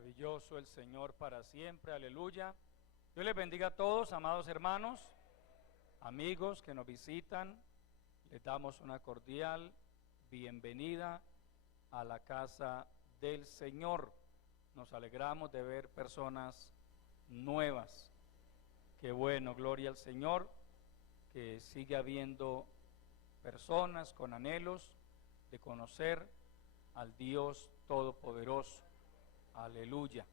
Maravilloso el Señor para siempre, aleluya. Dios les bendiga a todos, amados hermanos, amigos que nos visitan. Les damos una cordial bienvenida a la casa del Señor. Nos alegramos de ver personas nuevas. Qué bueno, gloria al Señor, que sigue habiendo personas con anhelos de conocer al Dios Todopoderoso. Aleluya.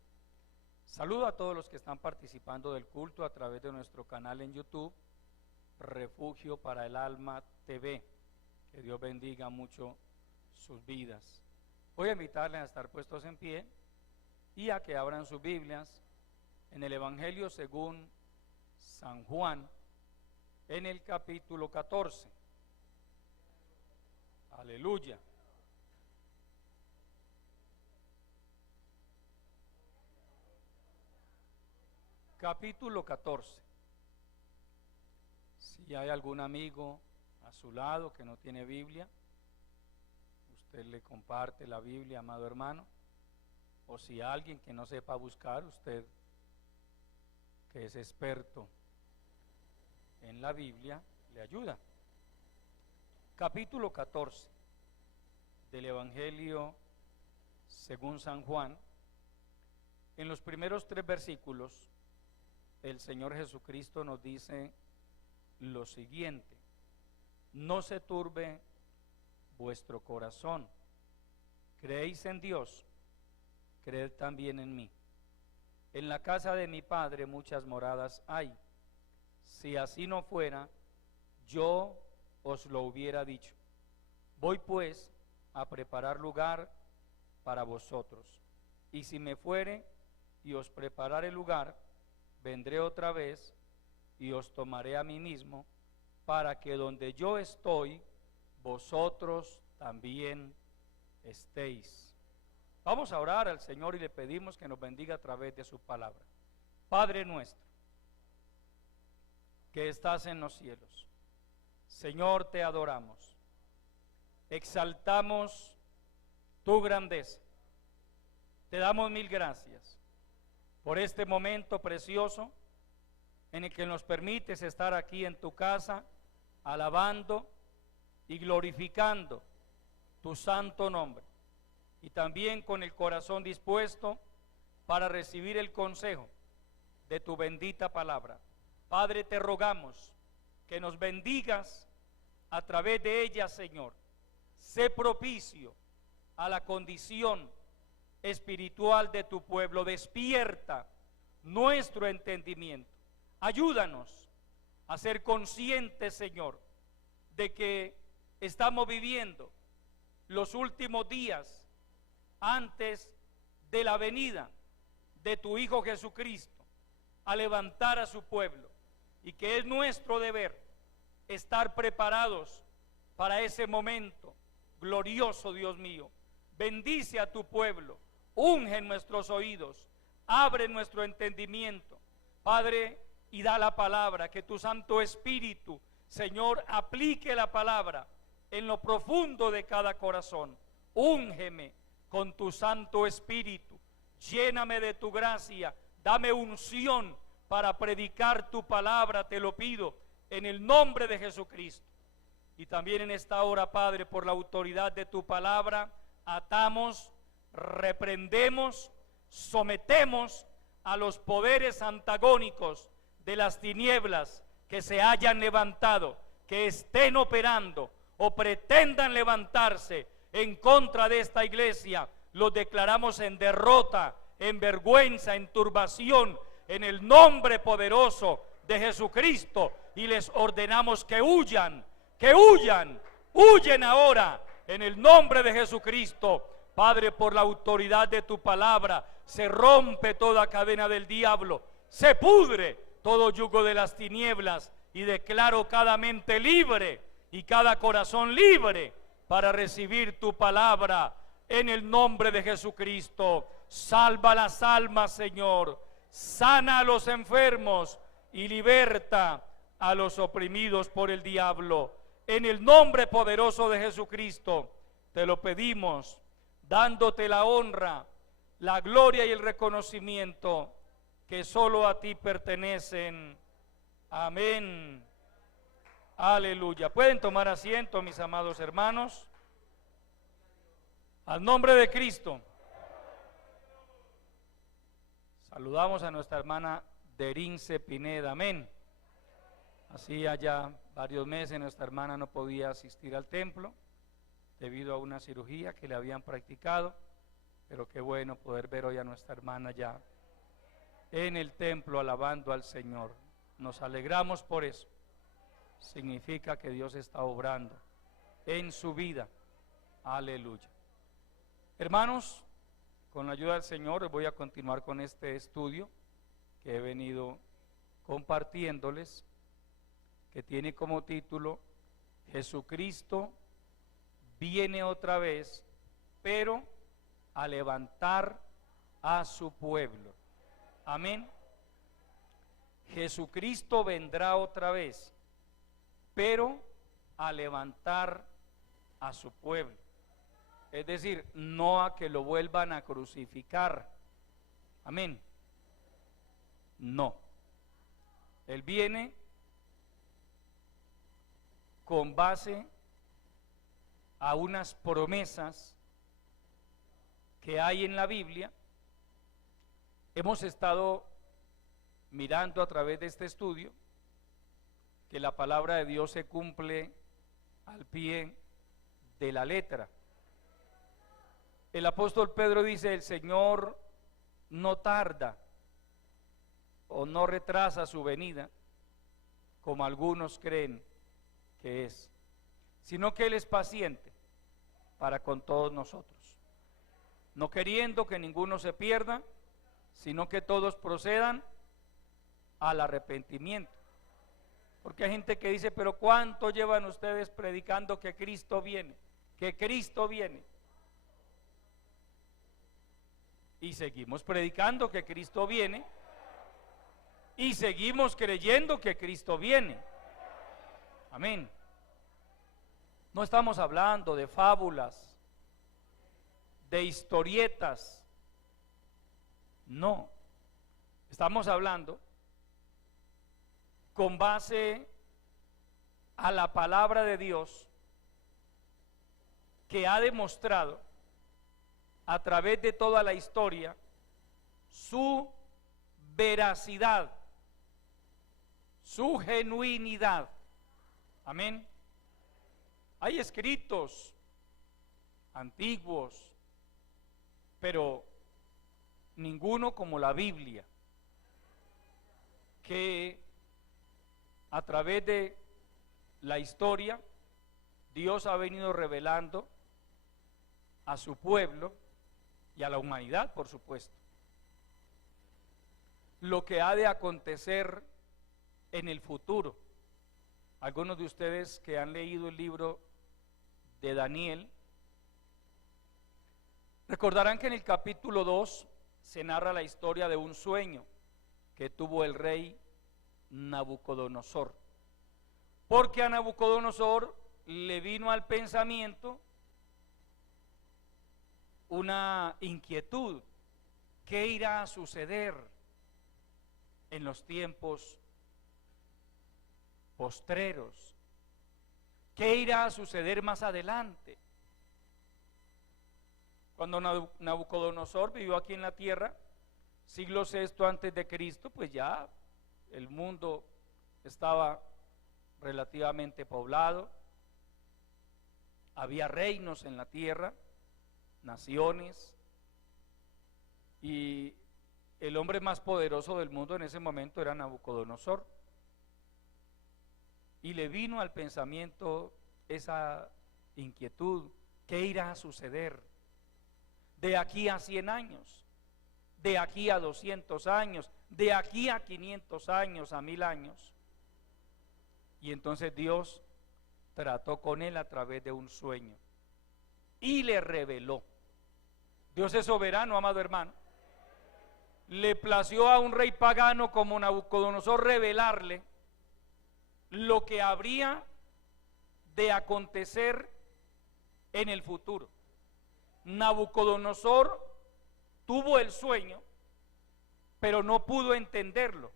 Saludo a todos los que están participando del culto a través de nuestro canal en YouTube, Refugio para el Alma TV. Que Dios bendiga mucho sus vidas. Voy a invitarles a estar puestos en pie y a que abran sus Biblias en el Evangelio según San Juan, en el capítulo 14. Aleluya. Capítulo 14. Si hay algún amigo a su lado que no tiene Biblia, usted le comparte la Biblia, amado hermano. O si hay alguien que no sepa buscar, usted que es experto en la Biblia, le ayuda. Capítulo 14 del Evangelio según San Juan. En los primeros 3 versículos, el Señor Jesucristo nos dice lo siguiente: no se turbe vuestro corazón, creéis en Dios, creed también en mí. En la casa de mi Padre muchas moradas hay. Si así no fuera, yo os lo hubiera dicho. Voy pues a preparar lugar para vosotros. Y si me fuere y os preparare lugar, vendré otra vez y os tomaré a mí mismo, para que donde yo estoy, vosotros también estéis. Vamos a orar al Señor y le pedimos que nos bendiga a través de su palabra. Padre nuestro, que estás en los cielos, Señor, te adoramos, exaltamos tu grandeza, te damos mil gracias por este momento precioso en el que nos permites estar aquí en tu casa, alabando y glorificando tu santo nombre, y también con el corazón dispuesto para recibir el consejo de tu bendita palabra. Padre, te rogamos que nos bendigas a través de ella, Señor. Sé propicio a la condición espiritual de tu pueblo. Despierta nuestro entendimiento. Ayúdanos a ser conscientes, Señor, de que estamos viviendo los últimos días antes de la venida de tu Hijo Jesucristo a levantar a su pueblo, y que es nuestro deber estar preparados para ese momento glorioso. Dios mío, bendice a tu pueblo, unge nuestros oídos, abre nuestro entendimiento, Padre, y da la palabra, que tu Santo Espíritu, Señor, aplique la palabra en lo profundo de cada corazón. Úngeme con tu Santo Espíritu, lléname de tu gracia, dame unción para predicar tu palabra, te lo pido en el nombre de Jesucristo. Y también en esta hora, Padre, por la autoridad de tu palabra, atamos, reprendemos, sometemos a los poderes antagónicos de las tinieblas que se hayan levantado, que estén operando o pretendan levantarse en contra de esta iglesia. Los declaramos en derrota, en vergüenza, en turbación, en el nombre poderoso de Jesucristo, y les ordenamos que huyan, huyen ahora en el nombre de Jesucristo. Padre, por la autoridad de tu palabra, se rompe toda cadena del diablo, se pudre todo yugo de las tinieblas, y declaro cada mente libre y cada corazón libre para recibir tu palabra en el nombre de Jesucristo. Salva las almas, Señor, sana a los enfermos y liberta a los oprimidos por el diablo. En el nombre poderoso de Jesucristo te lo pedimos, dándote la honra la gloria y el reconocimiento que solo a ti pertenecen. Amén. Aleluya. Pueden tomar asiento, mis amados hermanos. Al nombre de Cristo. Saludamos a nuestra hermana Derince Pineda. Amén. Hacía ya varios meses nuestra hermana no podía asistir al templo debido a una cirugía que le habían practicado, pero qué bueno poder ver hoy a nuestra hermana ya en el templo alabando al Señor. Nos alegramos por eso. Significa que Dios está obrando en su vida. Aleluya. Hermanos, con la ayuda del Señor voy a continuar con este estudio que he venido compartiéndoles, que tiene como título Jesucristo viene otra vez, pero a levantar a su pueblo. Amén. Jesucristo vendrá otra vez, pero a levantar a su pueblo. Es decir, no a que lo vuelvan a crucificar. Amén. No. Él viene con base a unas promesas que hay en la Biblia. Hemos estado mirando a través de este estudio que la palabra de Dios se cumple al pie de la letra. El apóstol Pedro dice: el Señor no tarda o no retrasa su venida, como algunos creen que es, sino que Él es paciente para con todos nosotros, no queriendo que ninguno se pierda, sino que todos procedan al arrepentimiento. Porque hay gente que dice: pero ¿cuánto llevan ustedes predicando que Cristo viene? Que Cristo viene. Y seguimos predicando que Cristo viene, y seguimos creyendo que Cristo viene. Amén. No estamos hablando de fábulas, de historietas. No. Estamos hablando con base a la palabra de Dios, que ha demostrado a través de toda la historia su veracidad, su genuinidad. Amén. Hay escritos antiguos, pero ninguno como la Biblia, que a través de la historia Dios ha venido revelando a su pueblo y a la humanidad, por supuesto, lo que ha de acontecer en el futuro. Algunos de ustedes que han leído el libro de Daniel recordarán que en el capítulo 2 se narra la historia de un sueño que tuvo el rey Nabucodonosor, porque a Nabucodonosor le vino al pensamiento una inquietud: ¿qué irá a suceder en los tiempos postreros? ¿Qué irá a suceder más adelante? Cuando Nabucodonosor vivió aquí en la tierra, siglo VI antes de Cristo, pues ya el mundo estaba relativamente poblado, había reinos en la tierra, naciones, y el hombre más poderoso del mundo en ese momento era Nabucodonosor. Y le vino al pensamiento esa inquietud: ¿qué irá a suceder de aquí a 100 años, de aquí a 200 años, de aquí a 500 años, a 1000 años? Y entonces Dios trató con él a través de un sueño y le reveló. Dios es soberano, amado hermano. Le plació a un rey pagano como Nabucodonosor revelarle lo que habría de acontecer en el futuro. Nabucodonosor tuvo el sueño, pero no pudo entenderlo.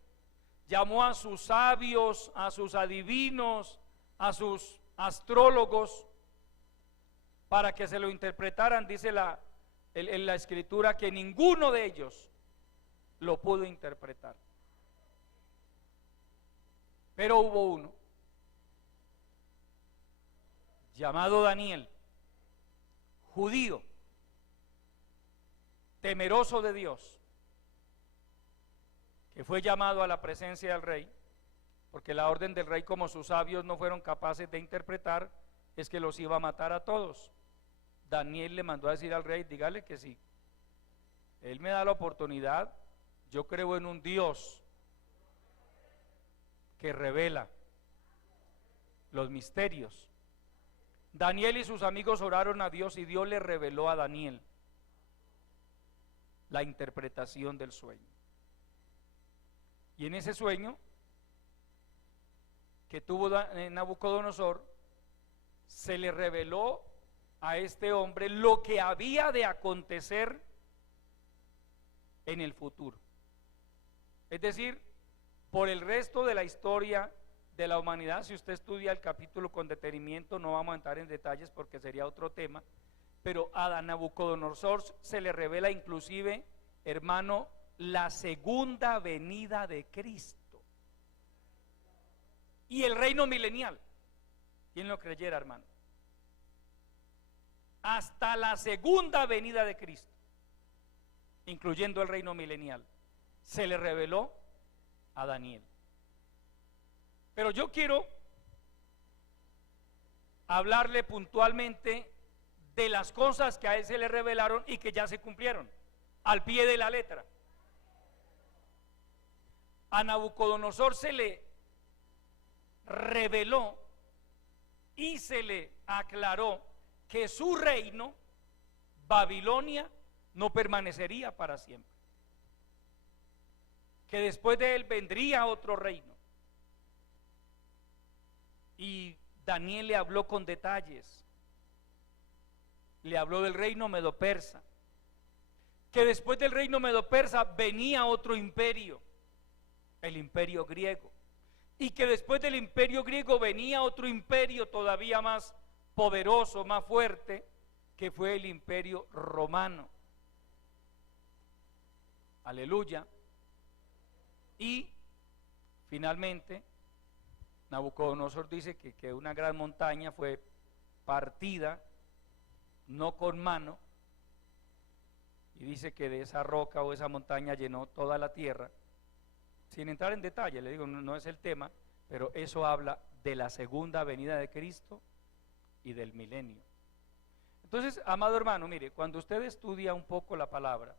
Llamó a sus sabios, a sus adivinos, a sus astrólogos, para que se lo interpretaran. Dice la escritura que ninguno de ellos lo pudo interpretar. Pero hubo uno, llamado Daniel, judío, temeroso de Dios, que fue llamado a la presencia del rey, porque la orden del rey, como sus sabios no fueron capaces de interpretar, es que los iba a matar a todos. Daniel le mandó a decir al rey: dígale que sí, él me da la oportunidad, yo creo en un Dios que revela los misterios. Daniel y sus amigos oraron a Dios y Dios le reveló a Daniel la interpretación del sueño. Y en ese sueño que tuvo Nabucodonosor, se le reveló a este hombre lo que había de acontecer en el futuro. Es decir, por el resto de la historia de la humanidad. Si usted estudia el capítulo con detenimiento, no vamos a entrar en detalles porque sería otro tema, pero a Nabucodonosor se le revela inclusive, hermano, la segunda venida de Cristo y el reino milenial. ¿Quién lo creyera, hermano? Hasta la segunda venida de Cristo, incluyendo el reino milenial, se le reveló a Daniel. Pero yo quiero hablarle puntualmente de las cosas que a él se le revelaron y que ya se cumplieron, al pie de la letra. A Nabucodonosor se le reveló y se le aclaró que su reino, Babilonia, no permanecería para siempre, que después de él vendría otro reino. Y Daniel le habló con detalles, le habló del reino medo-persa, que después del reino medo-persa venía otro imperio, el imperio griego, y que después del imperio griego venía otro imperio todavía más poderoso, más fuerte, que fue el imperio romano. Aleluya. Y finalmente Nabucodonosor dice que una gran montaña fue partida, no con mano, y dice que de esa roca o esa montaña llenó toda la tierra. Sin entrar en detalle, le digo, no es el tema, pero eso habla de la segunda venida de Cristo y del milenio. Entonces, amado hermano, mire, cuando usted estudia un poco la palabra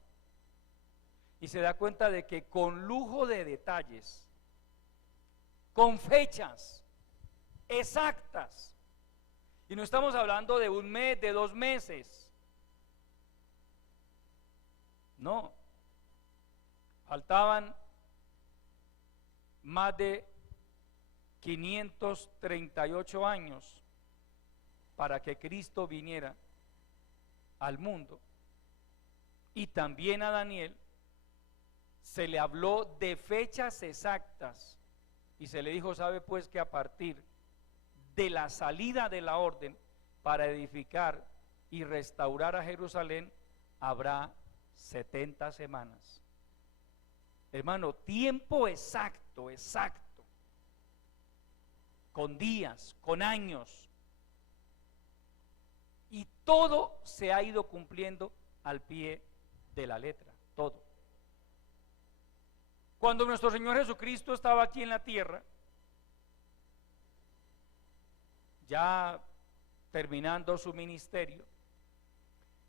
y se da cuenta de que con lujo de detalles, con fechas exactas, y no estamos hablando de un mes, de 2 meses, no, faltaban más de 538 años para que Cristo viniera al mundo. Y también a Daniel se le habló de fechas exactas y se le dijo: sabe pues que a partir de la salida de la orden para edificar y restaurar a Jerusalén habrá 70 semanas. Hermano, tiempo exacto, con días, con años, y todo se ha ido cumpliendo al pie de la letra, todo. Cuando nuestro Señor Jesucristo estaba aquí en la tierra, ya terminando su ministerio,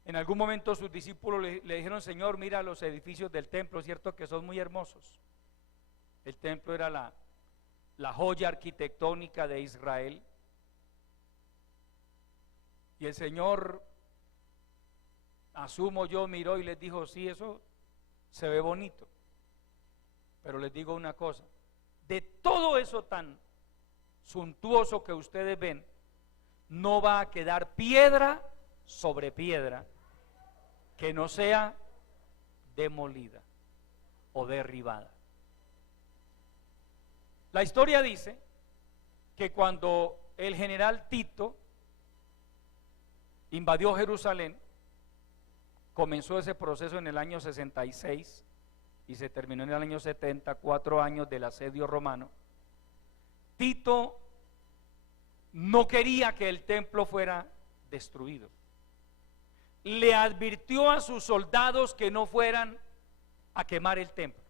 en algún momento sus discípulos le dijeron: Señor, mira los edificios del templo, cierto que son muy hermosos. El templo era la joya arquitectónica de Israel. Y el Señor, asumo yo, miró y les dijo: sí, eso se ve bonito, pero les digo una cosa, de todo eso tan suntuoso que ustedes ven, no va a quedar piedra sobre piedra que no sea demolida o derribada. La historia dice que cuando el general Tito invadió Jerusalén, comenzó ese proceso en el año 66 y se terminó en el año 70, 4 años del asedio romano. Tito no quería que el templo fuera destruido. Le advirtió a sus soldados que no fueran a quemar el templo,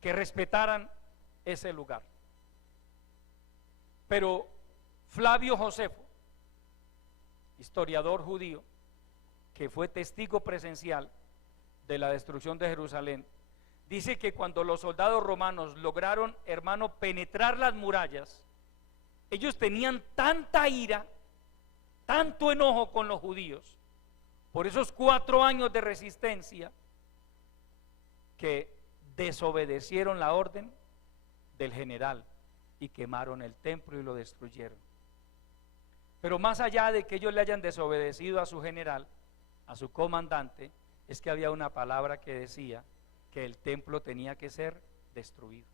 que respetaran ese lugar. Pero Flavio Josefo, historiador judío, que fue testigo presencial de la destrucción de Jerusalén, dice que cuando los soldados romanos lograron, hermano, penetrar las murallas, ellos tenían tanta ira, tanto enojo con los judíos, por esos 4 años de resistencia, que desobedecieron la orden del general y quemaron el templo y lo destruyeron. Pero más allá de que ellos le hayan desobedecido a su general, a su comandante, es que había una palabra que decía que el templo tenía que ser destruido.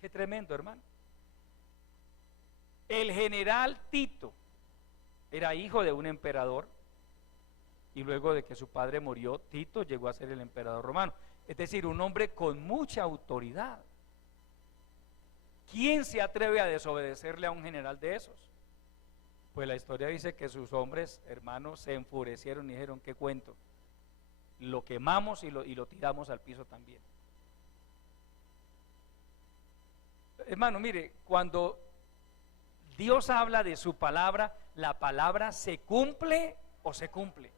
Qué tremendo, hermano. El general Tito era hijo de un emperador, y luego de que su padre murió, Tito llegó a ser el emperador romano. Es decir, un hombre con mucha autoridad. ¿Quién se atreve a desobedecerle a un general de esos? Pues la historia dice que sus hombres, hermanos, se enfurecieron y dijeron: ¿qué cuento? Lo quemamos y lo tiramos al piso también. Hermano, mire, cuando Dios habla de su palabra, la palabra se cumple o se cumple.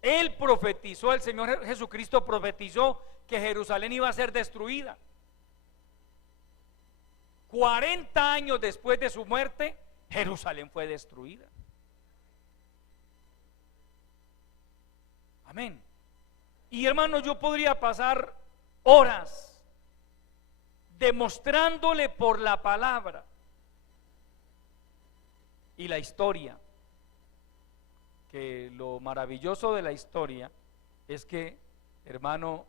Él profetizó, el Señor Jesucristo profetizó que Jerusalén iba a ser destruida. 40 años después de su muerte, Jerusalén fue destruida. Amén. Y hermano, yo podría pasar horas demostrándole por la palabra y la historia, que lo maravilloso de la historia es que, hermano,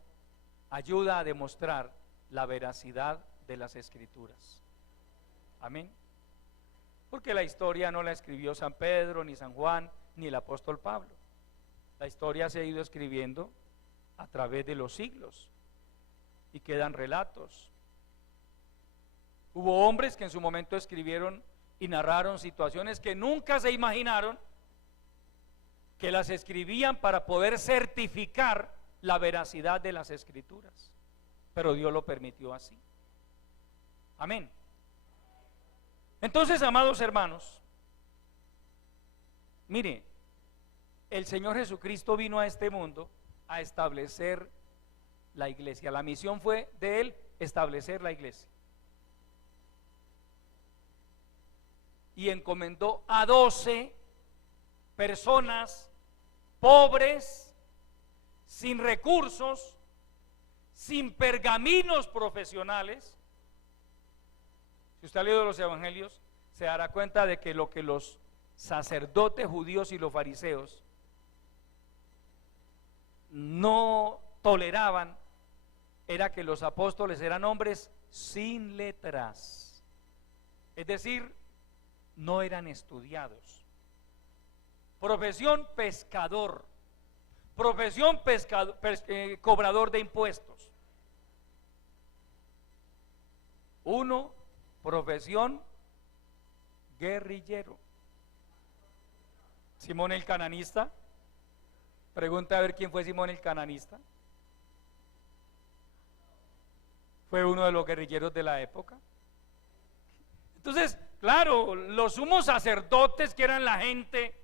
ayuda a demostrar la veracidad de las Escrituras. Amén. Porque la historia no la escribió San Pedro, ni San Juan, ni el apóstol Pablo. La historia se ha ido escribiendo a través de los siglos y quedan relatos. Hubo hombres que en su momento escribieron y narraron situaciones que nunca se imaginaron, que las escribían para poder certificar la veracidad de las Escrituras, pero Dios lo permitió así. Amén. Entonces, amados hermanos, mire, el Señor Jesucristo vino a este mundo a establecer la iglesia. La misión fue de Él establecer la iglesia. Y encomendó a 12 personas pobres, sin recursos, sin pergaminos profesionales. Si usted ha leído los evangelios, se dará cuenta de que lo que los sacerdotes judíos y los fariseos no toleraban era que los apóstoles eran hombres sin letras, es decir, no eran estudiados. Profesión pescador, profesión cobrador de impuestos. Uno, profesión guerrillero. Simón el Cananista, pregunta a ver quién fue Simón el Cananista. Fue uno de los guerrilleros de la época. Entonces, claro, los sumos sacerdotes, que eran la gente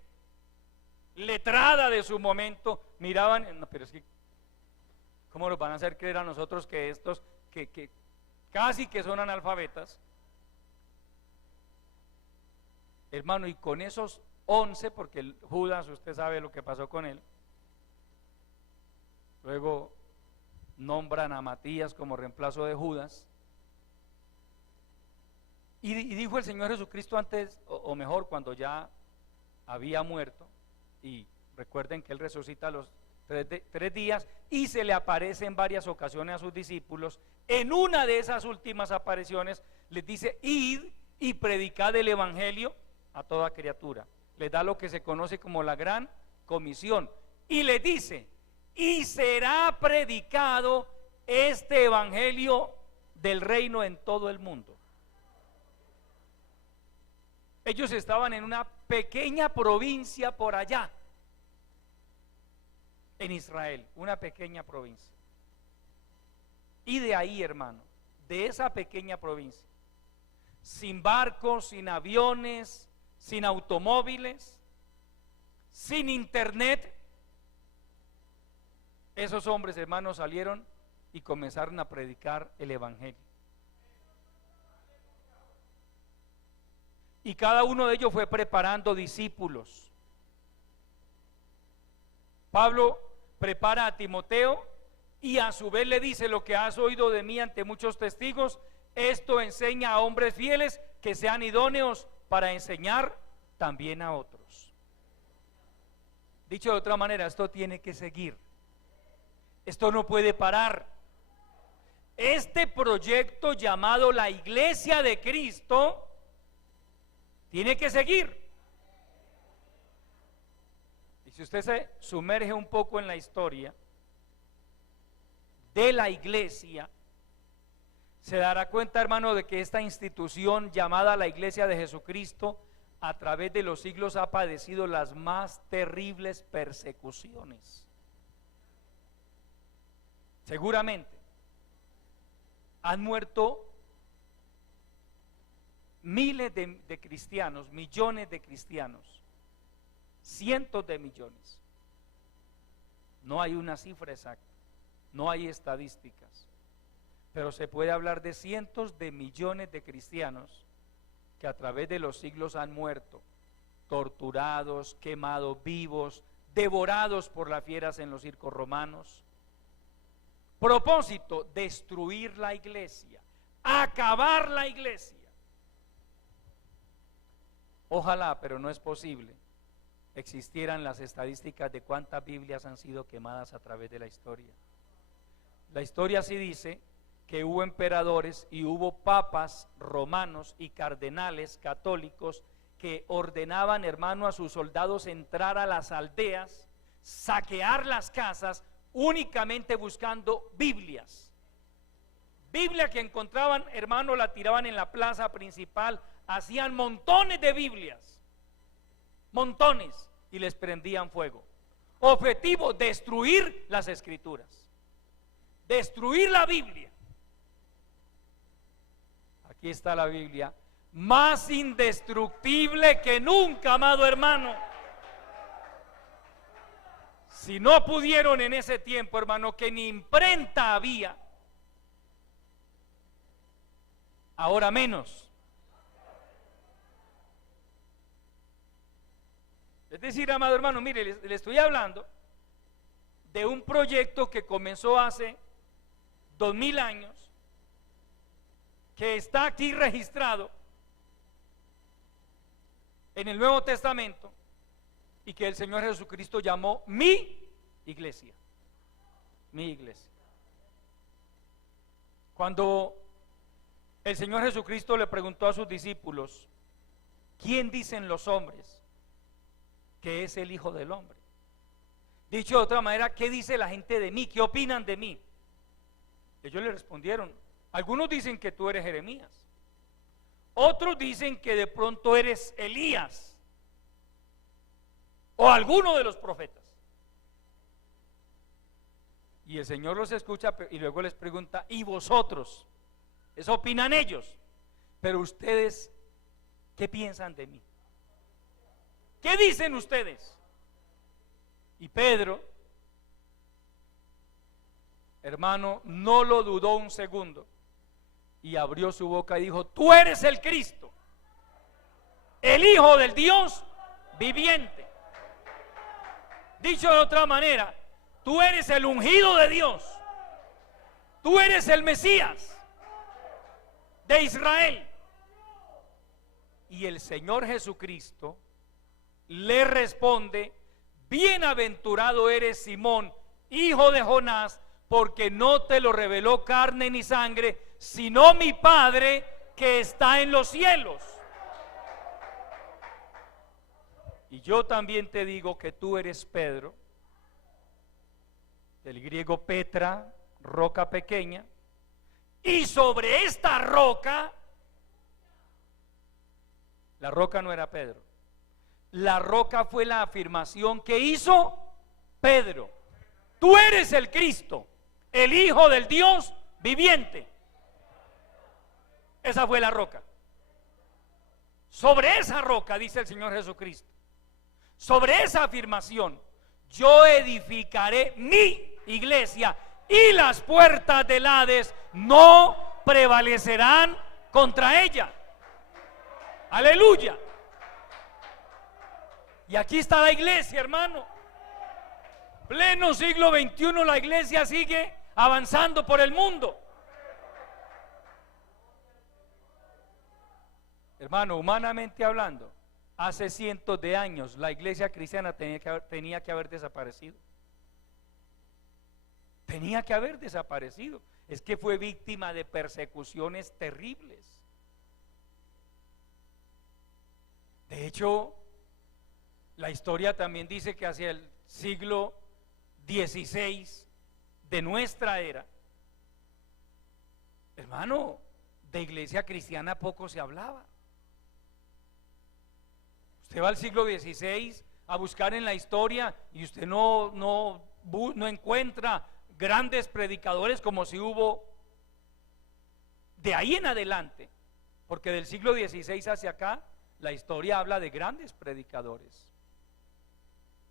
letrada de su momento, miraban, no, pero es que ¿cómo nos van a hacer creer a nosotros que estos que casi que son analfabetas? Hermano, y con esos 11, porque Judas, usted sabe lo que pasó con él, luego nombran a Matías como reemplazo de Judas, y dijo el Señor Jesucristo antes, o mejor, cuando ya había muerto, y recuerden que Él resucita a los 3 días y se le aparece en varias ocasiones a sus discípulos. En una de esas últimas apariciones les dice: id y predicad el evangelio a toda criatura. Les da lo que se conoce como la gran comisión y les dice: y será predicado este evangelio del reino en todo el mundo. Ellos estaban en una pequeña provincia por allá en Israel, una pequeña provincia. Y de ahí, hermano, de esa pequeña provincia, sin barcos, sin aviones, sin automóviles, sin internet, esos hombres, hermanos, salieron y comenzaron a predicar el evangelio. Y cada uno de ellos fue preparando discípulos. Pablo prepara a Timoteo y a su vez le dice: lo que has oído de mí ante muchos testigos, esto enseña a hombres fieles que sean idóneos para enseñar también a otros. Dicho de otra manera, esto tiene que seguir. Esto no puede parar. Este proyecto llamado la Iglesia de Cristo tiene que seguir. Y si usted se sumerge un poco en la historia de la iglesia, se dará cuenta, hermano, de que esta institución llamada la Iglesia de Jesucristo a través de los siglos ha padecido las más terribles persecuciones. Seguramente han muerto miles de cristianos, millones de cristianos, cientos de millones. No hay una cifra exacta, no hay estadísticas, pero se puede hablar de cientos de millones de cristianos que a través de los siglos han muerto, torturados, quemados vivos, devorados por las fieras en los circos romanos. Propósito: destruir la iglesia, acabar la iglesia. Ojalá, pero no es posible, existieran las estadísticas de cuántas Biblias han sido quemadas a través de la historia. La historia sí dice que hubo emperadores y hubo papas romanos y cardenales católicos que ordenaban, hermano, a sus soldados entrar a las aldeas, saquear las casas, únicamente buscando Biblias. Biblia que encontraban, hermano, la tiraban en la plaza principal, hacían montones de Biblias, montones, y les prendían fuego. Objetivo: destruir las escrituras, destruir la Biblia. Aquí está la Biblia, más indestructible que nunca, amado hermano. Si no pudieron en ese tiempo, hermano, que ni imprenta había, ahora menos. Es decir, amado hermano, mire, le estoy hablando de un proyecto que comenzó hace 2000 años, que está aquí registrado en el Nuevo Testamento y que el Señor Jesucristo llamó mi iglesia. Mi iglesia. Cuando el Señor Jesucristo le preguntó a sus discípulos: ¿quién dicen los hombres que es el Hijo del Hombre? Dicho de otra manera, ¿qué dice la gente de mí? ¿Qué opinan de mí? Ellos le respondieron: algunos dicen que tú eres Jeremías, otros dicen que de pronto eres Elías o alguno de los profetas. Y el Señor los escucha y luego les pregunta: ¿y vosotros? Eso opinan ellos, pero ustedes, ¿qué piensan de mí? ¿Qué dicen ustedes? Y Pedro, hermano, no lo dudó un segundo y abrió su boca y dijo: tú eres el Cristo, el Hijo del Dios viviente. Dicho de otra manera, tú eres el ungido de Dios, tú eres el Mesías de Israel. Y el Señor Jesucristo le responde bienaventurado eres Simón, hijo de Jonás, porque no te lo reveló carne ni sangre, sino mi Padre que está en los cielos. Y yo también te digo que tú eres Pedro, del griego Petra, roca pequeña, y sobre esta roca, la roca no era Pedro, la roca fue la afirmación que hizo Pedro: tú eres el Cristo, el Hijo del Dios viviente. Esa fue la roca. Sobre esa roca, dice el Señor Jesucristo, sobre esa afirmación, yo edificaré mi iglesia y las puertas del Hades no prevalecerán contra ella. Aleluya. Y aquí está la iglesia, hermano. Pleno siglo XXI, la iglesia sigue avanzando por el mundo. Hermano, humanamente hablando, hace cientos de años la iglesia cristiana tenía que haber desaparecido. Tenía que haber desaparecido. Es que fue víctima de persecuciones terribles. De hecho, la historia también dice que hacia el siglo XVI de nuestra era, hermano, de iglesia cristiana poco se hablaba. Usted va al siglo XVI a buscar en la historia y usted no encuentra grandes predicadores como si hubo de ahí en adelante, porque del siglo XVI hacia acá la historia habla de grandes predicadores.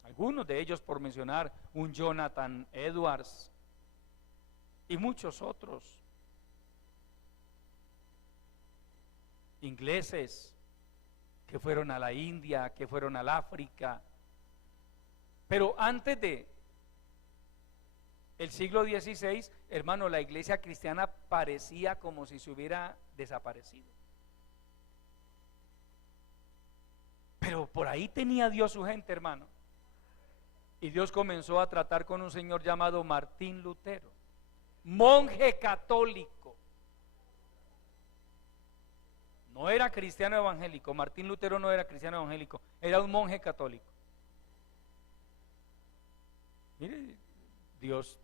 Algunos de ellos, por mencionar, un Jonathan Edwards y muchos otros ingleses que fueron a la India, que fueron al África. Pero antes de el siglo XVI, hermano, la iglesia cristiana parecía como si se hubiera desaparecido. Pero por ahí tenía Dios su gente, hermano. Y Dios comenzó a tratar con un señor llamado Martín Lutero, monje católico. No era cristiano evangélico. Martín Lutero no era cristiano evangélico, era un monje católico. Mire, Dios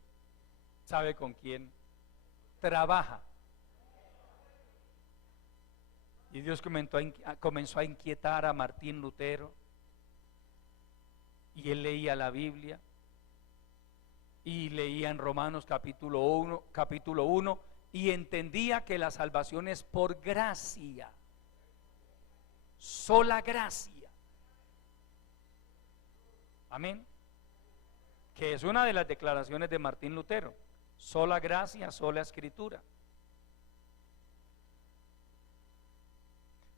sabe con quién trabaja. Y Dios comenzó a inquietar a Martín Lutero. Y él leía la Biblia. Y leía en Romanos capítulo 1, y entendía que la salvación es por gracia. Sola gracia. Amén. Que es una de las declaraciones de Martín Lutero. Sola gracia, sola escritura.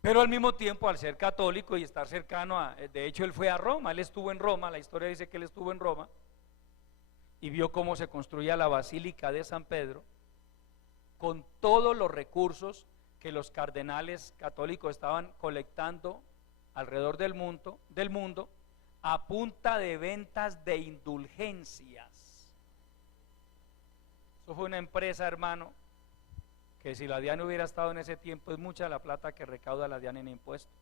Pero al mismo tiempo, al ser católico y estar cercano de hecho él fue a Roma, él estuvo en Roma, la historia dice que él estuvo en Roma y vio cómo se construía la Basílica de San Pedro con todos los recursos que los cardenales católicos estaban colectando alrededor del mundo a punta de ventas de indulgencias. Eso fue una empresa, hermano, que si la DIAN hubiera estado en ese tiempo, es mucha la plata que recauda la DIAN en impuestos.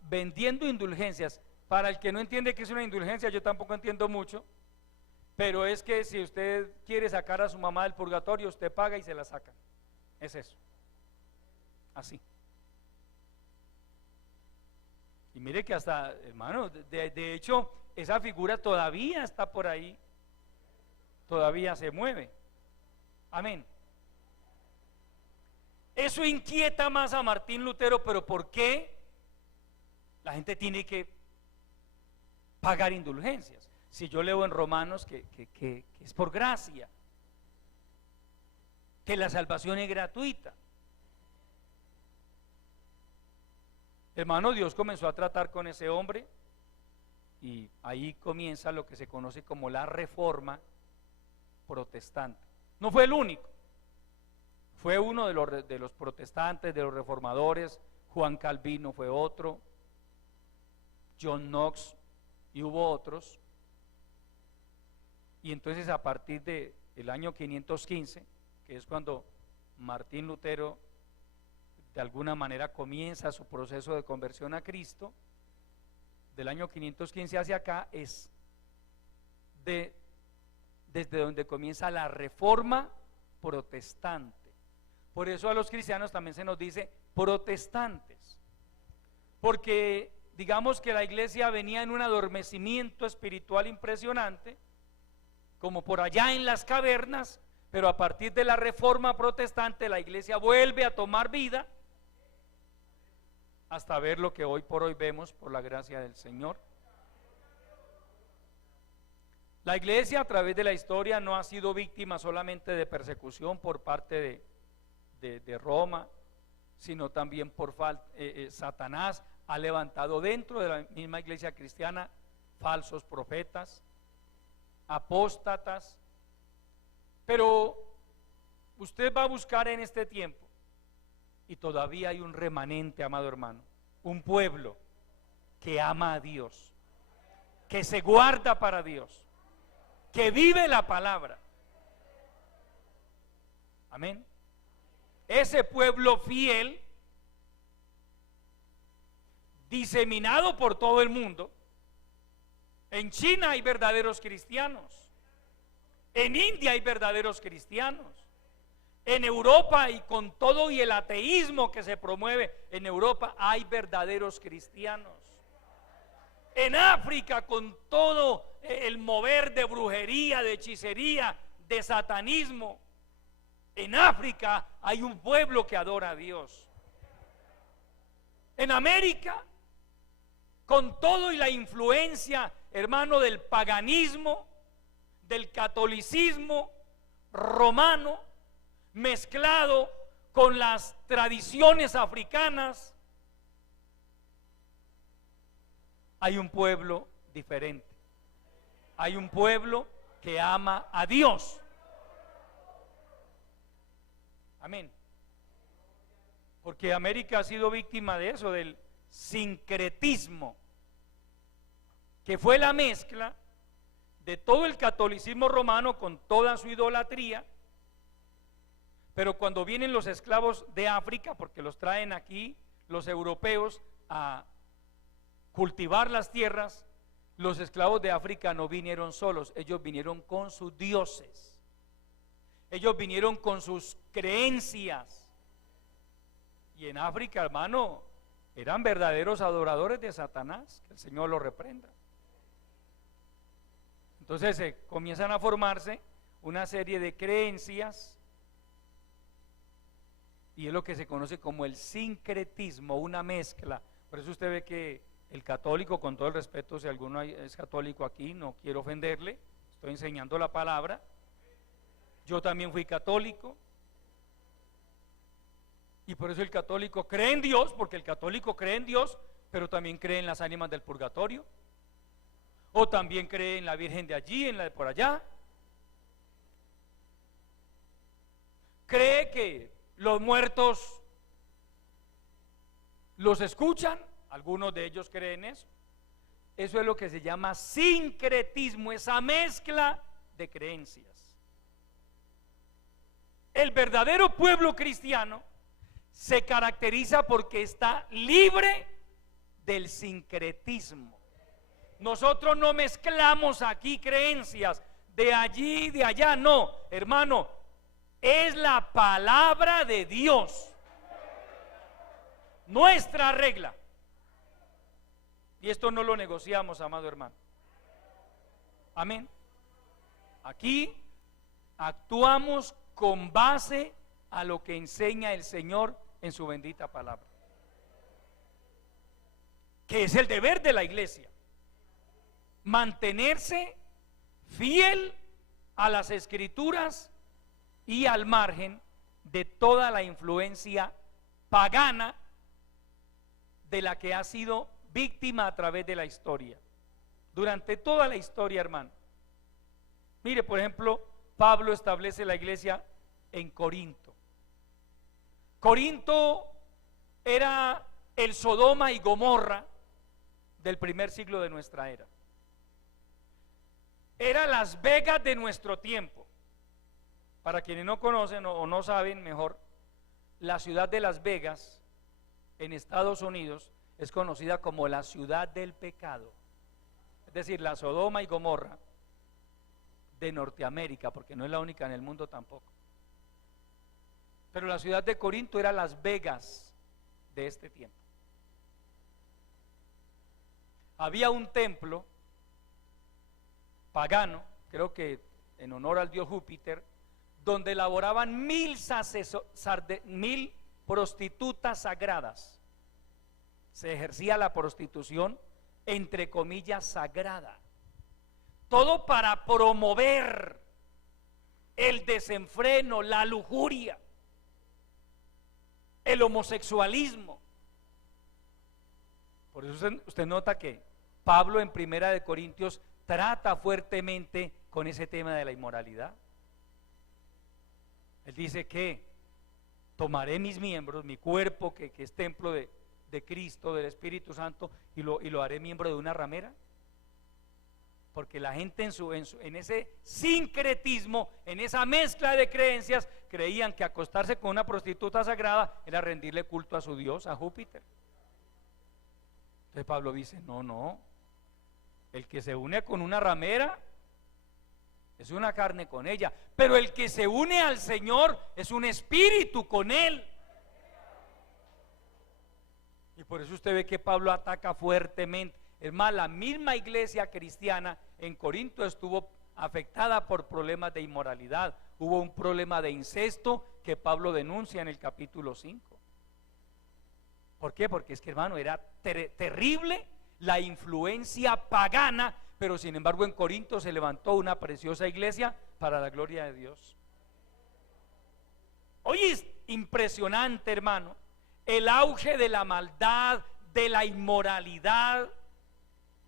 Vendiendo indulgencias. Para el que no entiende qué es una indulgencia, yo tampoco entiendo mucho, pero es que si usted quiere sacar a su mamá del purgatorio, usted paga y se la saca. Es eso. Así. Y mire que hasta, hermano, de hecho, esa figura todavía está por ahí, todavía se mueve. Amén. Eso inquieta más a Martín Lutero, pero ¿por qué la gente tiene que pagar indulgencias? Si yo leo en Romanos que es por gracia, que la salvación es gratuita. Hermano, Dios comenzó a tratar con ese hombre y ahí comienza lo que se conoce como la Reforma protestante. No fue el único, fue uno de los protestantes, de los reformadores. Juan Calvino fue otro, John Knox y hubo otros. Y entonces a partir del año 515, que es cuando Martín Lutero de alguna manera comienza su proceso de conversión a Cristo, del año 515 hacia acá es desde donde comienza la reforma protestante. Por eso a los cristianos también se nos dice protestantes, porque digamos que la iglesia venía en un adormecimiento espiritual impresionante, como por allá en las cavernas, pero a partir de la reforma protestante la iglesia vuelve a tomar vida hasta ver lo que hoy por hoy vemos por la gracia del Señor. La iglesia a través de la historia no ha sido víctima solamente de persecución por parte de Roma, sino también por Satanás ha levantado dentro de la misma iglesia cristiana falsos profetas, apóstatas. Pero usted va a buscar en este tiempo y todavía hay un remanente, amado hermano, un pueblo que ama a Dios, que se guarda para Dios, que vive la palabra. Amén. Ese pueblo fiel, diseminado por todo el mundo. En China hay verdaderos cristianos, en India hay verdaderos cristianos, en Europa, y con todo y el ateísmo que se promueve en Europa, hay verdaderos cristianos. En África, con todo el mover de brujería, de hechicería, de satanismo, en África hay un pueblo que adora a Dios. En América, con todo y la influencia, hermano, del paganismo, del catolicismo romano, mezclado con las tradiciones africanas, hay un pueblo diferente. Hay un pueblo que ama a Dios. Amén. Porque América ha sido víctima de eso, del sincretismo, que fue la mezcla de todo el catolicismo romano con toda su idolatría. Pero cuando vienen los esclavos de África, porque los traen aquí los europeos a cultivar las tierras, los esclavos de África no vinieron solos, ellos vinieron con sus dioses, ellos vinieron con sus creencias. Y en África, hermano, eran verdaderos adoradores de Satanás, que el Señor los reprenda. Entonces comienzan a formarse una serie de creencias, y es lo que se conoce como el sincretismo, una mezcla. Por eso usted ve que el católico, con todo el respeto, si alguno es católico aquí, no quiero ofenderle, estoy enseñando la palabra. Yo también fui católico, y por eso el católico cree en Dios, porque el católico cree en Dios, pero también cree en las ánimas del purgatorio, o también cree en la Virgen de allí, en la de por allá. Cree que los muertos los escuchan, algunos de ellos creen eso. Eso es lo que se llama sincretismo, esa mezcla de creencias. El verdadero pueblo cristiano se caracteriza porque está libre del sincretismo. Nosotros no mezclamos aquí creencias de allí, de allá, no, hermano, es la palabra de Dios, nuestra regla. Y esto no lo negociamos, amado hermano. Amén. Aquí actuamos con base a lo que enseña el Señor en su bendita palabra, que es el deber de la iglesia, mantenerse fiel a las escrituras y al margen de toda la influencia pagana de la que ha sido víctima a través de la historia, durante toda la historia, hermano. Mire, por ejemplo, Pablo establece la iglesia en Corinto. Corinto era el Sodoma y Gomorra del primer siglo de nuestra era. Era Las Vegas de nuestro tiempo. Para quienes no conocen o no saben mejor, la ciudad de Las Vegas en Estados Unidos es conocida como la ciudad del pecado, es decir, la Sodoma y Gomorra de Norteamérica, porque no es la única en el mundo tampoco. Pero la ciudad de Corinto era Las Vegas de este tiempo. Había un templo pagano, creo que en honor al dios Júpiter, donde laboraban 1000 prostitutas sagradas. Se ejercía la prostitución, entre comillas, sagrada. Todo para promover el desenfreno, la lujuria, el homosexualismo. Por eso usted nota que Pablo en Primera de Corintios trata fuertemente con ese tema de la inmoralidad. Él dice que tomaré mis miembros, mi cuerpo que es templo de Cristo, del Espíritu Santo, y lo haré miembro de una ramera. Porque la gente en ese sincretismo, en esa mezcla de creencias, creían que acostarse con una prostituta sagrada era rendirle culto a su Dios, a Júpiter. Entonces Pablo dice, no, el que se une con una ramera es una carne con ella, pero el que se une al Señor es un espíritu con Él. Y por eso usted ve que Pablo ataca fuertemente. Es más, la misma iglesia cristiana en Corinto estuvo afectada por problemas de inmoralidad. Hubo un problema de incesto que Pablo denuncia en el capítulo 5. ¿Por qué? Porque es que, hermano, era terrible la influencia pagana, pero sin embargo en Corinto se levantó una preciosa iglesia para la gloria de Dios. Hoy es impresionante, hermano, el auge de la maldad, de la inmoralidad,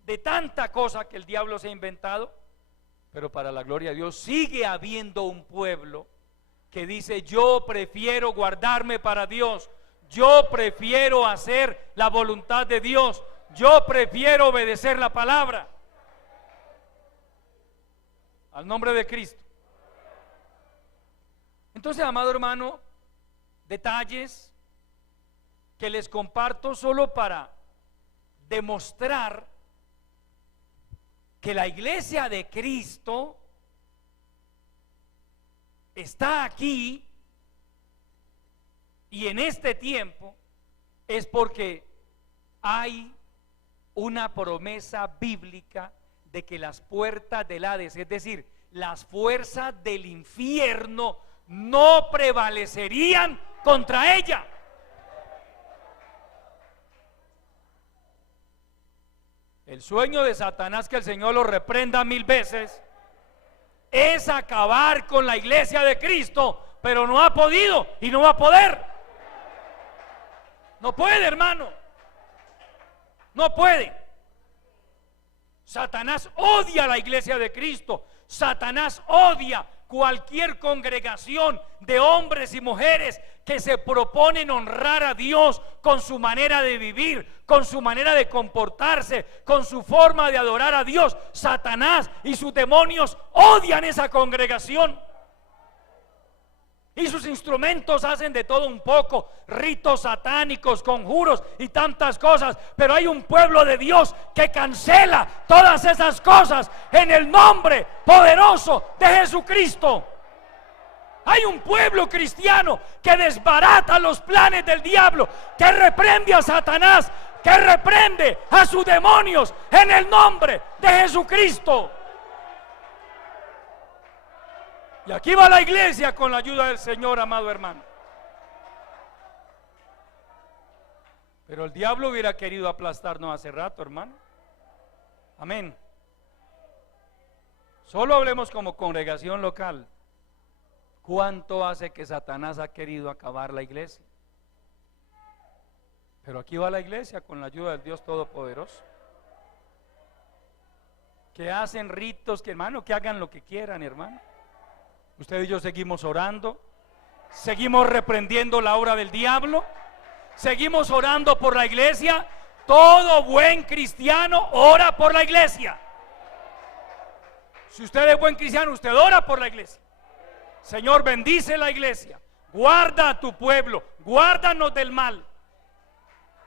de tanta cosa que el diablo se ha inventado, pero para la gloria de Dios sigue habiendo un pueblo que dice: yo prefiero guardarme para Dios, yo prefiero hacer la voluntad de Dios, yo prefiero obedecer la palabra. Al nombre de Cristo. Entonces, amado hermano, detalles que les comparto solo para demostrar que la iglesia de Cristo está aquí y en este tiempo, es porque hay una promesa bíblica de que las puertas del Hades, es decir, las fuerzas del infierno, no prevalecerían contra ella. El sueño de Satanás, que el Señor lo reprenda 1000 veces, es acabar con la iglesia de Cristo, pero no ha podido y no va a poder. No puede, hermano, no puede. Satanás odia a la iglesia de Cristo. Satanás odia cualquier congregación de hombres y mujeres que se proponen honrar a Dios con su manera de vivir, con su manera de comportarse, con su forma de adorar a Dios. Satanás y sus demonios odian esa congregación. Y sus instrumentos hacen de todo un poco, ritos satánicos, conjuros y tantas cosas. Pero hay un pueblo de Dios que cancela todas esas cosas en el nombre poderoso de Jesucristo. Hay un pueblo cristiano que desbarata los planes del diablo, que reprende a Satanás, que reprende a sus demonios en el nombre de Jesucristo. Y aquí va la iglesia con la ayuda del Señor, amado hermano. Pero el diablo hubiera querido aplastarnos hace rato, hermano. Amén. Solo hablemos como congregación local. ¿Cuánto hace que Satanás ha querido acabar la iglesia? Pero aquí va la iglesia con la ayuda del Dios Todopoderoso. Que hacen ritos, que hermano, que hagan lo que quieran, hermano. Usted y yo seguimos orando, seguimos reprendiendo la obra del diablo, seguimos orando por la iglesia, Todo buen cristiano ora por la iglesia. Si usted es buen cristiano, usted ora por la iglesia. Señor, bendice la iglesia, guarda a tu pueblo, guárdanos del mal.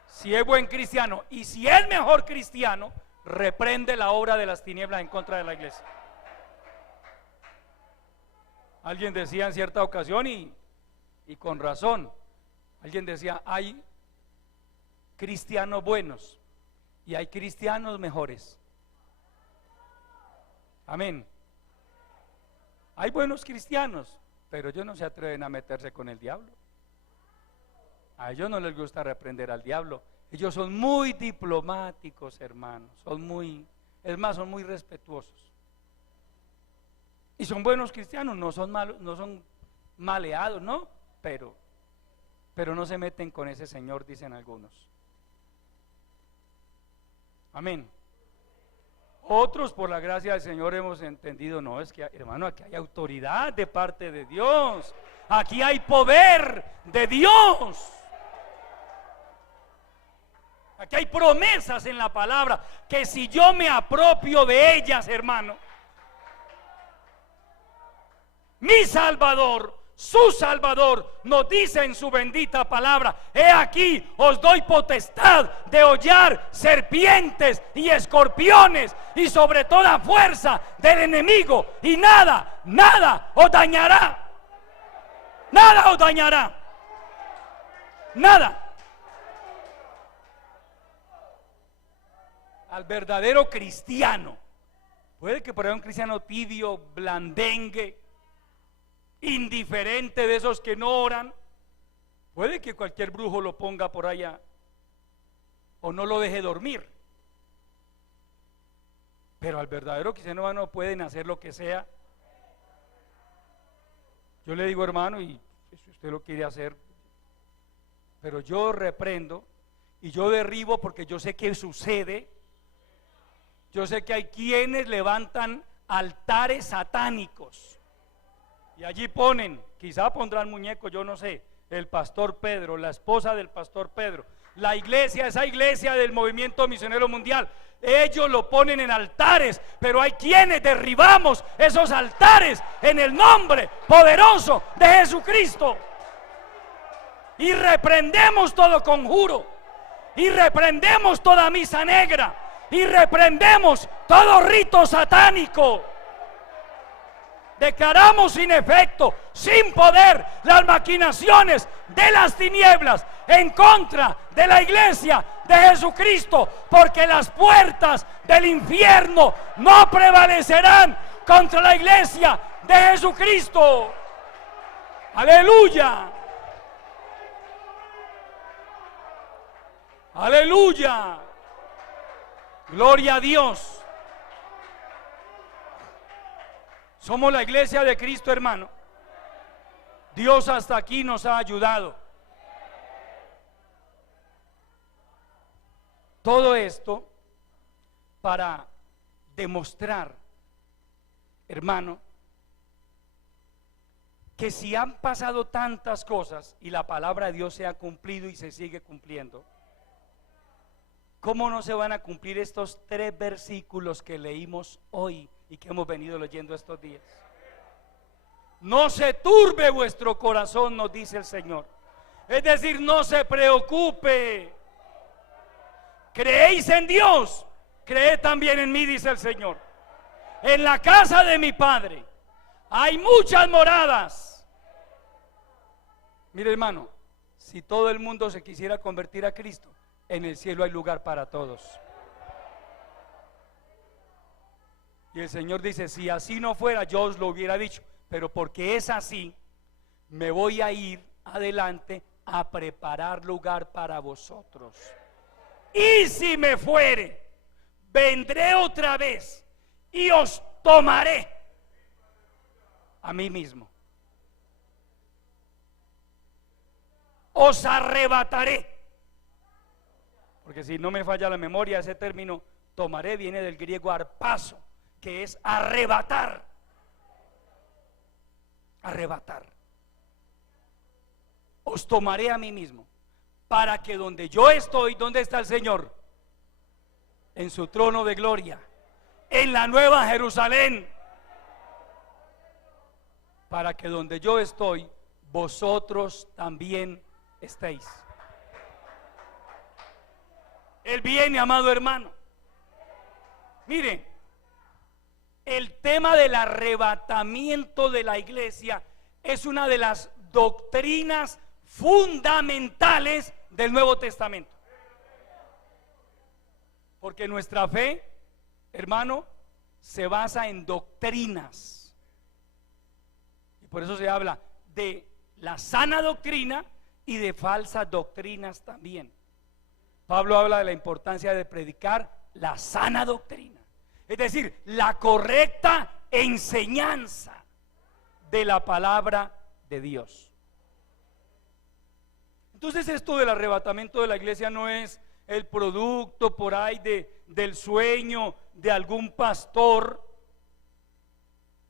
Si es buen cristiano y si es mejor cristiano, reprende la obra de las tinieblas en contra de la iglesia. Alguien decía en cierta ocasión y con razón, alguien decía, hay cristianos buenos y hay cristianos mejores. Amén. Hay buenos cristianos, pero ellos no se atreven a meterse con el diablo. A ellos no les gusta reprender al diablo. Ellos son muy diplomáticos, hermanos. Son muy respetuosos. Y son buenos cristianos, no son malos, no son maleados, ¿no? Pero no se meten con ese señor, dicen algunos. Amén. Otros, por la gracia del Señor, hemos entendido, no, es que, hermano, aquí hay autoridad de parte de Dios. Aquí hay poder de Dios. Aquí hay promesas en la palabra que si yo me apropio de ellas, hermano, mi Salvador, su Salvador, nos dice en su bendita palabra: he aquí, os doy potestad de hollar serpientes y escorpiones y sobre toda fuerza del enemigo, y nada os dañará. Nada os dañará. Nada. Al verdadero cristiano, puede que por ahí un cristiano tibio, blandengue, indiferente, de esos que no oran, puede que cualquier brujo lo ponga por allá o no lo deje dormir. Pero al verdadero cristiano no pueden hacer lo que sea. Yo le digo, hermano, y si usted lo quiere hacer, pero yo reprendo y yo derribo, porque yo sé que sucede. Yo sé que hay quienes levantan altares satánicos y allí ponen, quizá pondrán muñecos, yo no sé, el pastor Pedro, la esposa del pastor Pedro, la iglesia, esa iglesia del movimiento misionero mundial. Ellos lo ponen en altares, pero hay quienes derribamos esos altares en el nombre poderoso de Jesucristo. Y reprendemos todo conjuro, y reprendemos toda misa negra, y reprendemos todo rito satánico. Declaramos sin efecto, sin poder, las maquinaciones de las tinieblas en contra de la iglesia de Jesucristo, porque las puertas del infierno no prevalecerán contra la iglesia de Jesucristo. Aleluya. Aleluya. Gloria a Dios. Somos la iglesia de Cristo, hermano. Dios hasta aquí nos ha ayudado. Todo esto para demostrar, hermano, que si han pasado tantas cosas y la palabra de Dios se ha cumplido y se sigue cumpliendo, ¿cómo no se van a cumplir estos 3 versículos que leímos hoy y que hemos venido leyendo estos días? No se turbe vuestro corazón, nos dice el Señor. Es decir, no se preocupe. ¿Creéis en Dios? Creed también en mí, dice el Señor. En la casa de mi Padre hay muchas moradas. Mire, hermano, si todo el mundo se quisiera convertir a Cristo, en el cielo hay lugar para todos. Y el Señor dice: si así no fuera, yo os lo hubiera dicho, pero porque es así, me voy a ir adelante a preparar lugar para vosotros. Y si me fuere, vendré otra vez y os tomaré a mí mismo. Os arrebataré. Porque si no me falla la memoria, ese término tomaré viene del griego arpazo, que es arrebatar. Arrebatar. Os tomaré a mí mismo, para que donde yo estoy, ¿dónde está el Señor? en su trono de gloria, en la nueva Jerusalén, para que donde yo estoy, vosotros también estéis. Él viene, amado hermano. Mire, el tema del arrebatamiento de la iglesia es una de las doctrinas fundamentales del Nuevo Testamento. Porque nuestra fe, hermano, se basa en doctrinas. Y por eso se habla de la sana doctrina y de falsas doctrinas también. Pablo habla de la importancia de predicar la sana doctrina, es decir, la correcta enseñanza de la palabra de Dios. Entonces esto del arrebatamiento de la iglesia no es el producto por ahí del sueño de algún pastor,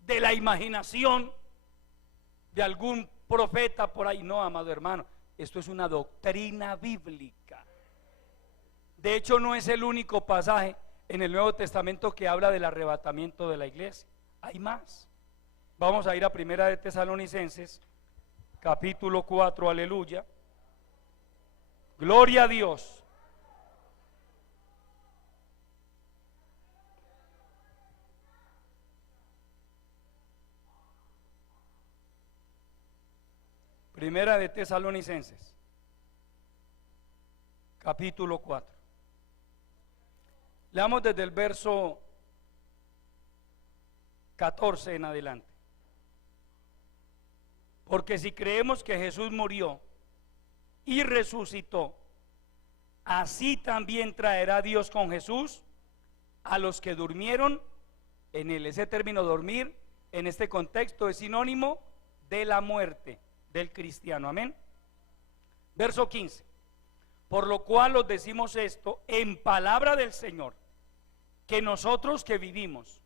de la imaginación de algún profeta por ahí. No, amado hermano, esto es una doctrina bíblica. De hecho, no es el único pasaje en el Nuevo Testamento que habla del arrebatamiento de la iglesia. Hay más. Vamos a ir a Primera de Tesalonicenses, capítulo 4, aleluya. Gloria a Dios. Primera de Tesalonicenses, capítulo 4. Leamos desde el verso 14 en adelante. Porque si creemos que Jesús murió y resucitó, así también traerá Dios con Jesús a los que durmieron en él. Ese término dormir en este contexto es sinónimo de la muerte del cristiano, amén. Verso 15. Por lo cual os decimos esto en palabra del Señor, que nosotros que vivimos,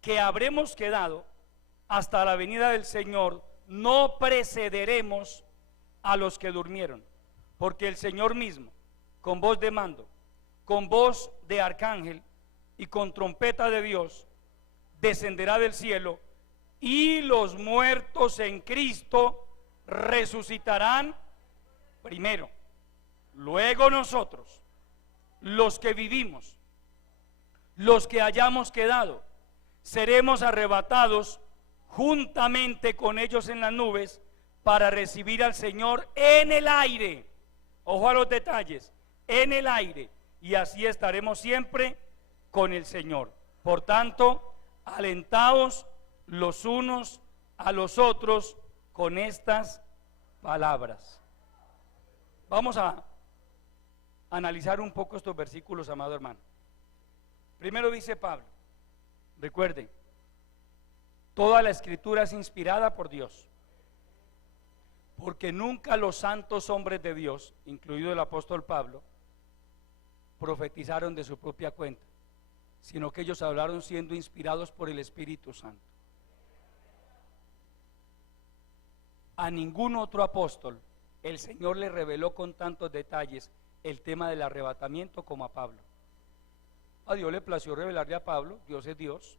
que habremos quedado hasta la venida del Señor, no precederemos a los que durmieron, porque el Señor mismo, con voz de mando, con voz de arcángel y con trompeta de Dios, descenderá del cielo, y los muertos en Cristo resucitarán primero. Luego nosotros, los que vivimos, los que hayamos quedado, seremos arrebatados juntamente con ellos en las nubes para recibir al Señor en el aire. Ojo a los detalles, en el aire, y así estaremos siempre con el Señor. Por tanto, alentaos los unos a los otros con estas palabras. Vamos a analizar un poco estos versículos, amado hermano. Primero dice Pablo, recuerden, toda la escritura es inspirada por Dios, porque nunca los santos hombres de Dios, incluido el apóstol Pablo, profetizaron de su propia cuenta, sino que ellos hablaron siendo inspirados por el Espíritu Santo. A ningún otro apóstol el Señor le reveló con tantos detalles el tema del arrebatamiento como a Pablo. A Dios le plació revelarle a Pablo, Dios es Dios.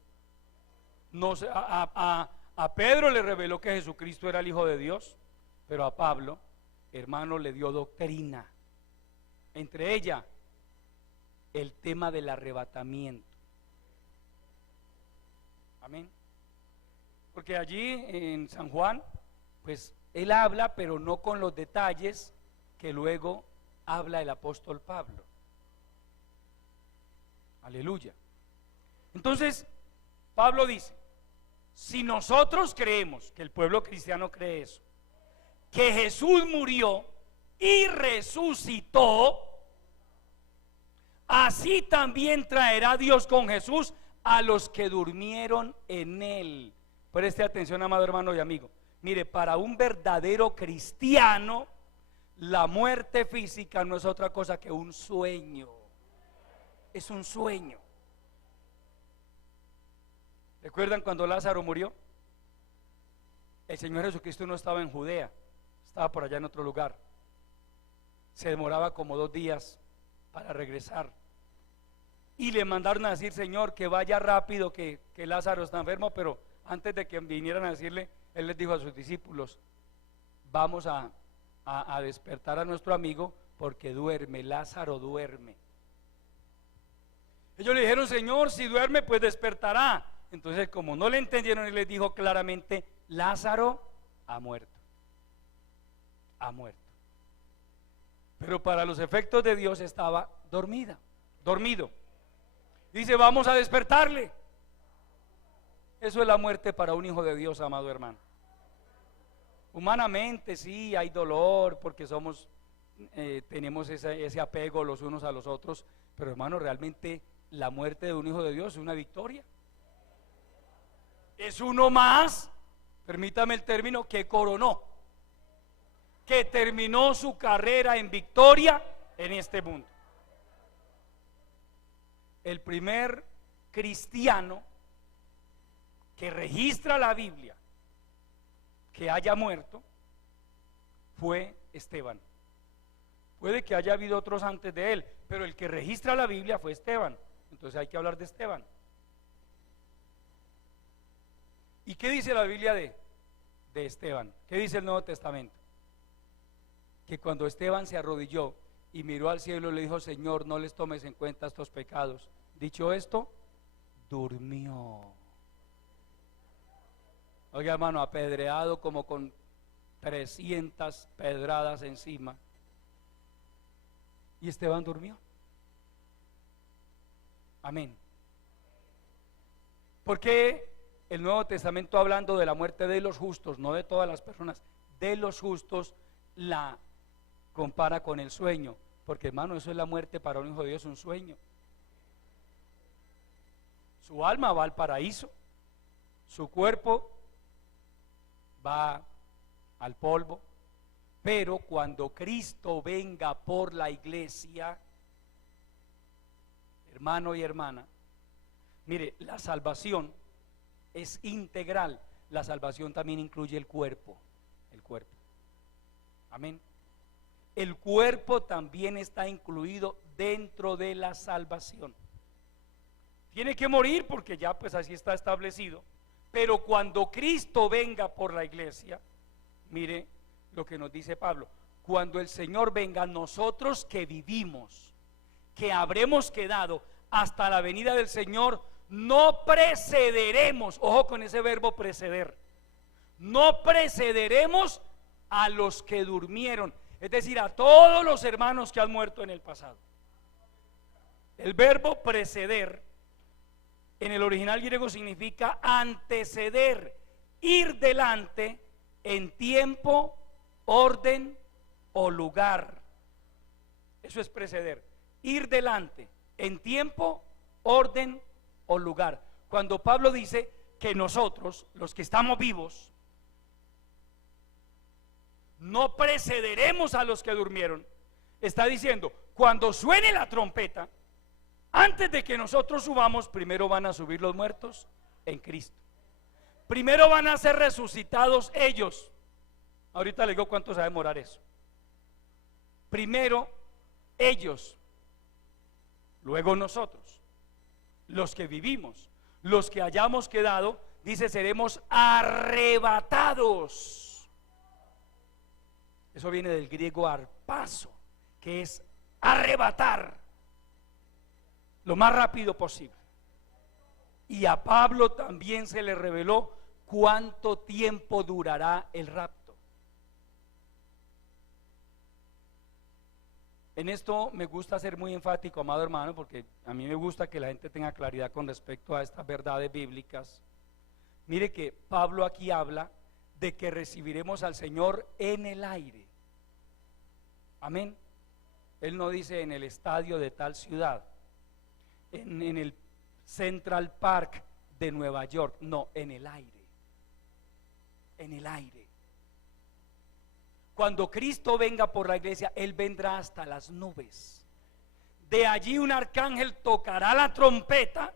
No, a Pedro le reveló que Jesucristo era el Hijo de Dios, pero a Pablo, hermano, le dio doctrina. Entre ella, el tema del arrebatamiento. Amén. Porque allí en San Juan, pues él habla, pero no con los detalles que luego habla el apóstol Pablo. Aleluya. Entonces, Pablo dice, si nosotros creemos, que el pueblo cristiano cree eso, que Jesús murió y resucitó, así también traerá Dios con Jesús a los que durmieron en él. Preste atención, amado hermano y amigo. Mire, para un verdadero cristiano, la muerte física no es otra cosa que un sueño. Es un sueño. ¿Recuerdan cuando Lázaro murió? El Señor Jesucristo no estaba en Judea, estaba por allá en otro lugar. Se demoraba como 2 días para regresar. y le mandaron a decir: Señor, que vaya rápido, que Lázaro está enfermo. Pero antes de que vinieran a decirle, él les dijo a sus discípulos: vamos a despertar a nuestro amigo, porque duerme, Lázaro duerme. Ellos le dijeron: Señor, si duerme, pues despertará. Entonces, como no le entendieron, él les dijo claramente: Lázaro ha muerto, ha muerto. Pero para los efectos de Dios estaba dormido. Dice: vamos a despertarle. Eso es la muerte para un hijo de Dios, amado hermano. Humanamente sí hay dolor, porque tenemos ese apego los unos a los otros. Pero hermano, realmente la muerte de un hijo de Dios es una victoria. Es uno más, permítame el término, que coronó, que terminó su carrera en victoria en este mundo. El primer cristiano que registra la Biblia que haya muerto fue Esteban. Puede que haya habido otros antes de él, pero el que registra la Biblia fue Esteban. Entonces hay que hablar de Esteban. ¿Y qué dice la Biblia de Esteban? ¿Qué dice el Nuevo Testamento? Que cuando Esteban se arrodilló y miró al cielo, le dijo: Señor, no les tomes en cuenta estos pecados. Dicho esto, durmió. Oiga, hermano, apedreado como con 300 pedradas encima. Y Esteban durmió. Amén. ¿Por qué el Nuevo Testamento, hablando de la muerte de los justos, no de todas las personas, de los justos, la compara con el sueño? Porque hermano, eso es la muerte para un hijo de Dios, un sueño. Su alma va al paraíso, su cuerpo va al polvo, pero cuando Cristo venga por la iglesia, hermano y hermana, mire, la salvación es integral. La salvación también incluye el cuerpo. Amén. El cuerpo también está incluido dentro de la salvación. Tiene que morir porque ya pues así está establecido. Pero cuando Cristo venga por la iglesia, mire lo que nos dice Pablo: cuando el Señor venga, nosotros que vivimos, que habremos quedado hasta la venida del Señor, no precederemos. Ojo con ese verbo preceder. No precederemos a los que durmieron, es decir, a todos los hermanos que han muerto en el pasado. El verbo preceder en el original griego significa anteceder, ir delante en tiempo, orden o lugar. Eso es preceder, ir delante en tiempo, orden o lugar. Cuando Pablo dice que nosotros, los que estamos vivos, no precederemos a los que durmieron, está diciendo: cuando suene la trompeta, antes de que nosotros subamos, primero van a subir los muertos en Cristo. Primero van a ser resucitados ellos. Ahorita les digo cuánto se va a demorar eso. Primero ellos, luego nosotros, los que vivimos, los que hayamos quedado, dice, seremos arrebatados. Eso viene del griego arpazo, que es arrebatar lo más rápido posible. Y a Pablo también se le reveló cuánto tiempo durará el rapto. En esto me gusta ser muy enfático, amado hermano, porque a mí me gusta que la gente tenga claridad con respecto a estas verdades bíblicas. Mire que Pablo aquí habla de que recibiremos al Señor en el aire. Amén. Él no dice en el estadio de tal ciudad, en el Central Park de Nueva York, no, en el aire. En el aire. Cuando Cristo venga por la iglesia, Él vendrá hasta las nubes. De allí un arcángel tocará la trompeta.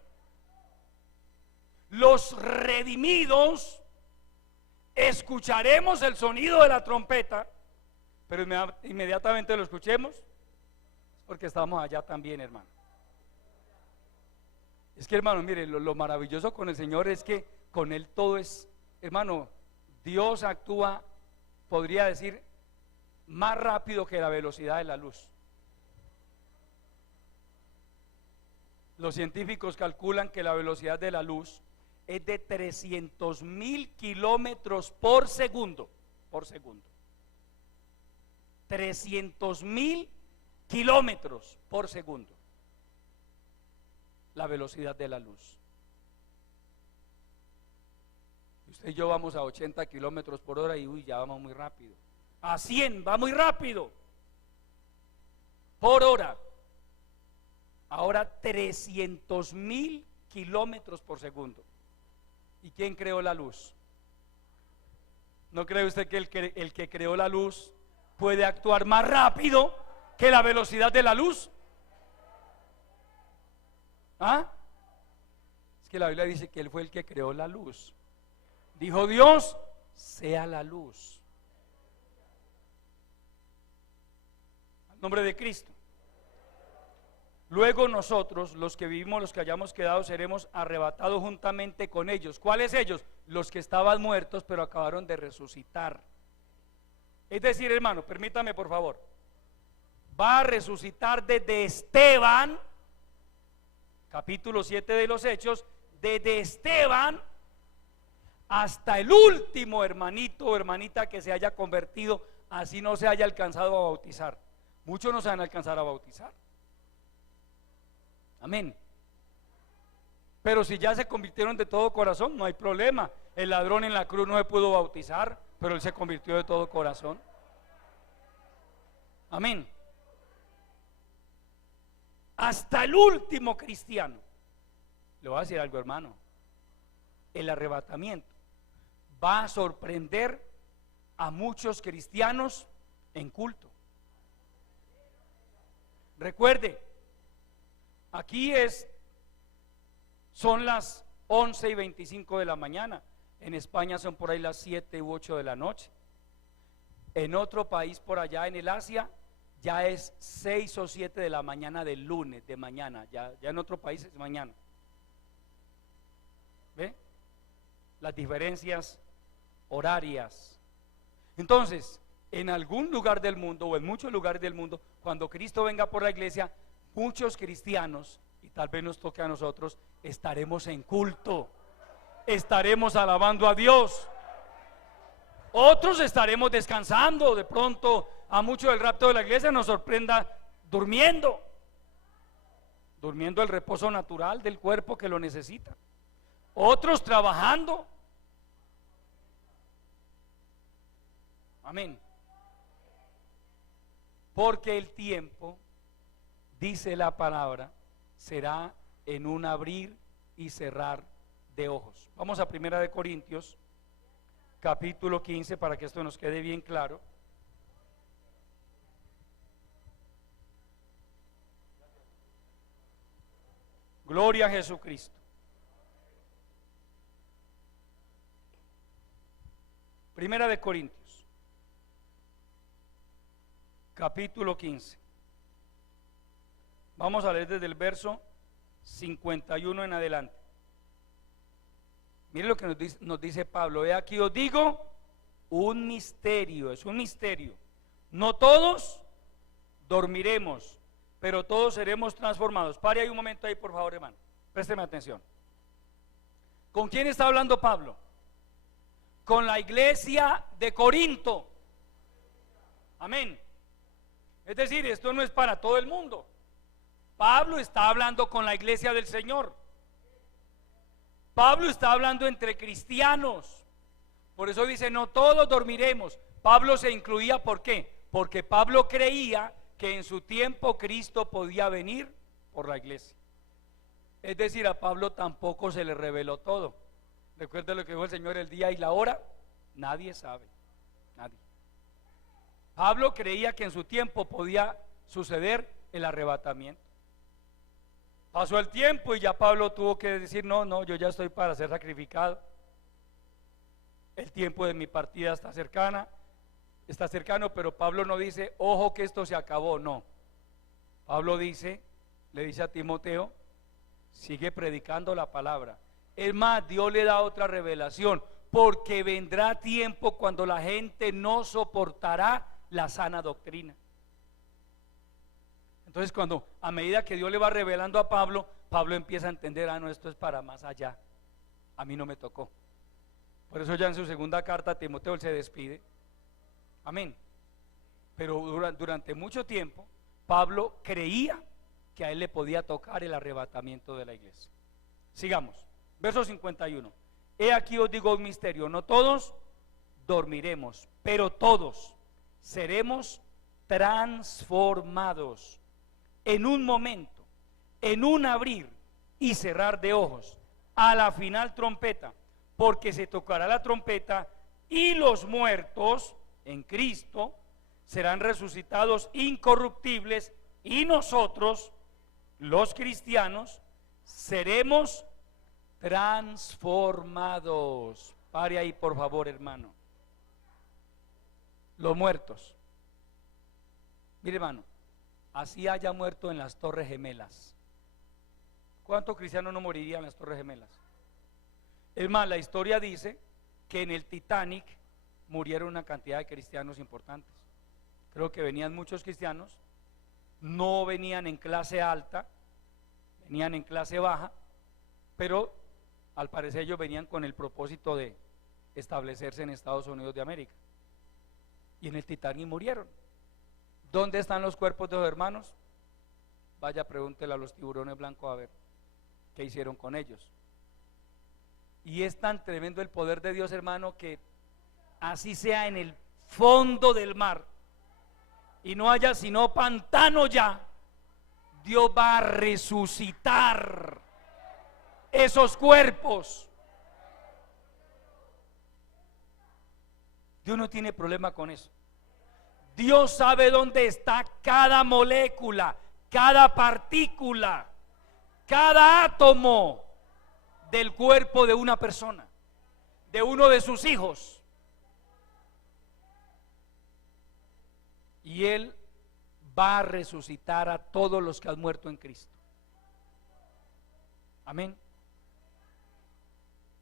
Los redimidos escucharemos el sonido de la trompeta, pero inmediatamente lo escuchemos, porque estamos allá también, hermano. Es que, hermano, mire, lo maravilloso con el Señor es que con Él todo es, hermano, Dios actúa, podría decir, más rápido que la velocidad de la luz. Los científicos calculan que la velocidad de la luz es de 300.000 kilómetros por segundo. 300.000 kilómetros por segundo. La velocidad de la luz. Usted y yo vamos a 80 kilómetros por hora y uy, ya vamos muy rápido. A 100, va muy rápido. Por hora. Ahora 300.000 kilómetros por segundo. ¿Y quién creó la luz? ¿No cree usted que el que creó la luz puede actuar más rápido que la velocidad de la luz? ¿Ah? Es que la Biblia dice que Él fue el que creó la luz. Dijo Dios, sea la luz. Al nombre de Cristo. Luego nosotros, los que vivimos, los que hayamos quedado, seremos arrebatados juntamente con ellos. ¿Cuáles ellos? Los que estaban muertos, pero acabaron de resucitar. Es decir, hermano, permítame por favor, va a resucitar desde Esteban, capítulo 7 de los Hechos, desde Esteban hasta el último hermanito o hermanita que se haya convertido, así no se haya alcanzado a bautizar. Muchos no se van a alcanzar a bautizar. Amén. Pero si ya se convirtieron de todo corazón, no hay problema. El ladrón en la cruz no se pudo bautizar, pero él se convirtió de todo corazón. Amén. Hasta el último cristiano. Le voy a decir algo, hermano. El arrebatamiento va a sorprender a muchos cristianos en culto. Recuerde, aquí son las 11:25 de la mañana. En España son por ahí las 7 u 8 de la noche. En otro país por allá en el Asia ya es 6 o 7 de la mañana del lunes, de mañana. Ya en otro país es mañana. ¿Ve? Las diferencias horarias. Entonces, en algún lugar del mundo o en muchos lugares del mundo, cuando Cristo venga por la iglesia, muchos cristianos, y tal vez nos toque a nosotros, estaremos en culto, estaremos alabando a Dios. Otros estaremos descansando. De pronto a muchos del rapto de la iglesia nos sorprenda durmiendo el reposo natural del cuerpo que lo necesita. Otros trabajando. Amén. Porque el tiempo, dice la palabra, será en un abrir y cerrar de ojos. Vamos a 1 de Corintios, capítulo 15, para que esto nos quede bien claro. Gloria a Jesucristo. 1 de Corintios, capítulo 15. Vamos a leer desde el verso 51 en adelante. Mire lo que nos dice Pablo. He aquí os digo un misterio, es un misterio. No todos dormiremos, pero todos seremos transformados. Pare ahí un momento ahí, por favor, hermano. Présteme atención. ¿Con quién está hablando Pablo? Con la iglesia de Corinto. Amén. Es decir, esto no es para todo el mundo. Pablo está hablando con la iglesia del Señor. Pablo está hablando entre cristianos. Por eso dice, no todos dormiremos. Pablo se incluía, ¿por qué? Porque Pablo creía que en su tiempo Cristo podía venir por la iglesia. Es decir, a Pablo tampoco se le reveló todo. Recuerda lo que dijo el Señor: el día y la hora, nadie sabe, nadie. Pablo creía que en su tiempo podía suceder el arrebatamiento. Pasó el tiempo y ya Pablo tuvo que decir, no, yo ya estoy para ser sacrificado. El tiempo de mi partida está cercano, pero Pablo no dice, ojo que esto se acabó, no. Pablo le dice a Timoteo, Sigue predicando la palabra. Es más, Dios le da otra revelación, porque vendrá tiempo cuando la gente no soportará la sana doctrina. Entonces, cuando a medida que Dios le va revelando a Pablo, Pablo empieza a entender, no, esto es para más allá, a mí no me tocó. Por eso ya en su segunda carta a Timoteo él se despide. Amén. Pero durante mucho tiempo Pablo creía que a él le podía tocar el arrebatamiento de la iglesia. Sigamos, verso 51. He aquí os digo un misterio, no todos dormiremos, pero todos seremos transformados en un momento, en un abrir y cerrar de ojos, a la final trompeta, porque se tocará la trompeta y los muertos en Cristo serán resucitados incorruptibles, y nosotros, los cristianos, seremos transformados. Pare ahí, por favor, hermano. Los muertos. Mire, hermano, así haya muerto en las Torres Gemelas, ¿cuántos cristianos no morirían en las Torres Gemelas? Es más, la historia dice que en el Titanic murieron una cantidad de cristianos importantes. Creo que venían muchos cristianos, no venían en clase alta, venían en clase baja, pero al parecer ellos venían con el propósito de establecerse en Estados Unidos de América. Y en el Titanic murieron. ¿Dónde están los cuerpos de los hermanos? Vaya, pregúntele a los tiburones blancos a ver qué hicieron con ellos. Y es tan tremendo el poder de Dios, hermano, que así sea en el fondo del mar y no haya sino pantano ya, Dios va a resucitar esos cuerpos. Dios no tiene problema con eso. Dios sabe dónde está cada molécula, cada partícula, cada átomo del cuerpo de una persona, de uno de sus hijos. Y Él va a resucitar a todos los que han muerto en Cristo. Amén.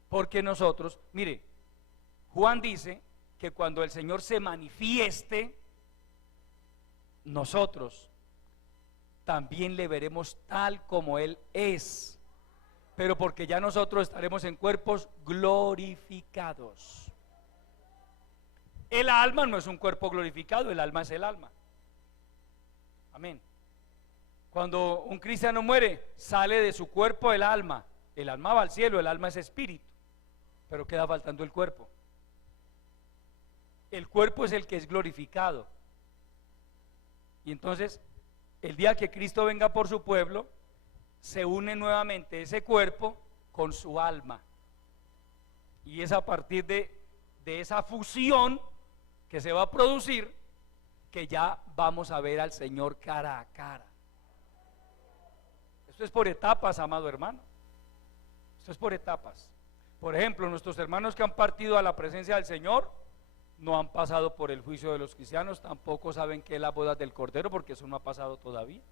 Porque nosotros, mire, Juan dice que cuando el Señor se manifieste, nosotros también le veremos tal como Él es, pero porque ya nosotros estaremos en cuerpos glorificados. El alma no es un cuerpo glorificado, el alma es el alma. Amén. Cuando un cristiano muere, sale de su cuerpo el alma va al cielo, el alma es espíritu, pero queda faltando el cuerpo. El cuerpo es el que es glorificado. Y entonces, el día que Cristo venga por su pueblo, se une nuevamente ese cuerpo con su alma. Y es a partir de esa fusión que se va a producir que ya vamos a ver al Señor cara a cara. Esto es por etapas, amado hermano. Esto es por etapas. Por ejemplo, nuestros hermanos que han partido a la presencia del Señor no han pasado por el juicio de los cristianos, tampoco saben qué es la boda del Cordero, porque eso no ha pasado todavía.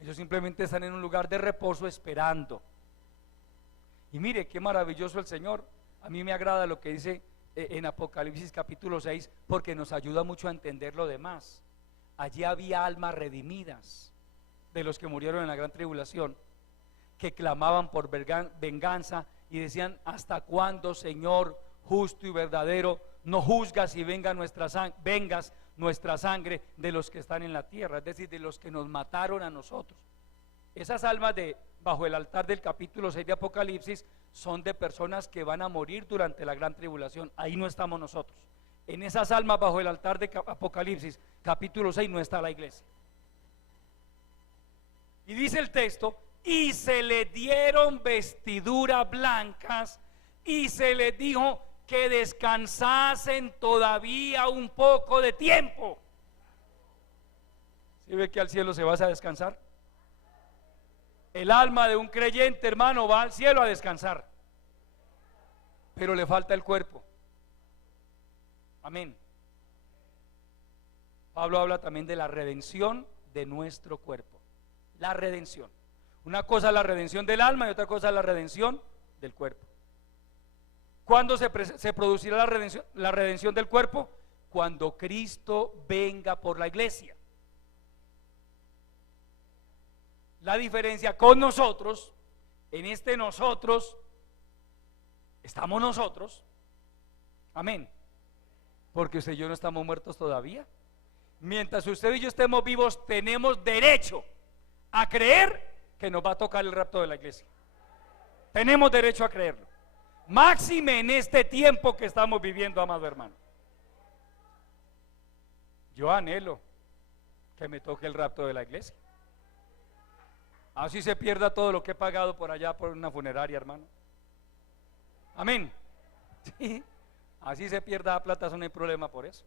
Ellos simplemente están en un lugar de reposo esperando. Y mire qué maravilloso el Señor. A mí me agrada lo que dice en Apocalipsis capítulo 6, porque nos ayuda mucho a entender lo demás. Allí había almas redimidas de los que murieron en la gran tribulación, que clamaban por venganza y decían: ¿hasta cuándo, Señor justo y verdadero, no juzgas y vengas nuestra sangre de los que están en la tierra? Es decir, de los que nos mataron a nosotros. Esas almas bajo el altar del capítulo 6 de Apocalipsis son de personas que van a morir durante la gran tribulación. Ahí no estamos nosotros. En esas almas bajo el altar de Apocalipsis capítulo 6 no está la iglesia. Y dice el texto: y se le dieron vestiduras blancas y se les dijo que descansasen todavía un poco de tiempo. ¿Sí ve que al cielo se va a descansar? El alma de un creyente, hermano, va al cielo a descansar, pero le falta el cuerpo. Amén. Pablo habla también de la redención de nuestro cuerpo. La redención. Una cosa es la redención del alma y otra cosa es la redención del cuerpo. ¿Cuándo se producirá la redención del cuerpo? Cuando Cristo venga por la iglesia. La diferencia con nosotros, en este nosotros, estamos nosotros, amén, porque usted y yo no estamos muertos todavía. Mientras usted y yo estemos vivos, tenemos derecho a creer que nos va a tocar el rapto de la iglesia. Tenemos derecho a creerlo, máxime en este tiempo que estamos viviendo, amado hermano. Yo anhelo que me toque el rapto de la iglesia, así se pierda todo lo que he pagado por allá por una funeraria, hermano. Amén. Sí, así se pierda la plata, eso no hay problema por eso.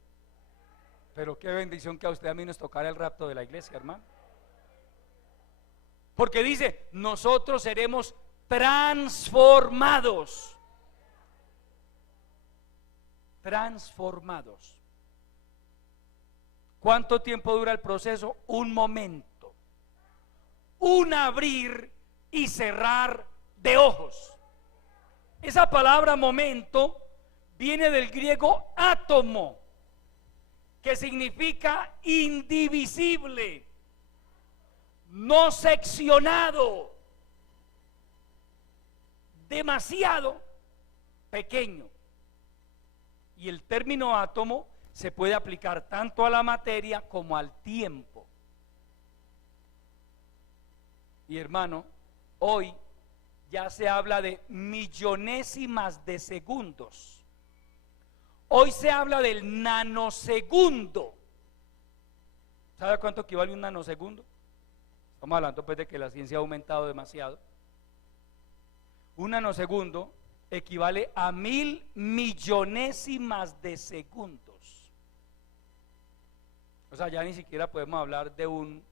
Pero qué bendición que a usted y a mí nos tocara el rapto de la iglesia, hermano. Porque dice, nosotros seremos transformados. Transformados. ¿Cuánto tiempo dura el proceso? Un momento. Un abrir y cerrar de ojos. Esa palabra momento viene del griego átomo, que significa indivisible, no seccionado, demasiado pequeño. Y el término átomo se puede aplicar tanto a la materia como al tiempo. Y hermano, hoy ya se habla de millonésimas de segundos. Hoy se habla del nanosegundo. ¿Sabe cuánto equivale un nanosegundo? Estamos hablando pues de que la ciencia ha aumentado demasiado. Un nanosegundo equivale a 1.000 millonésimas de segundos. O sea, ya ni siquiera podemos hablar de un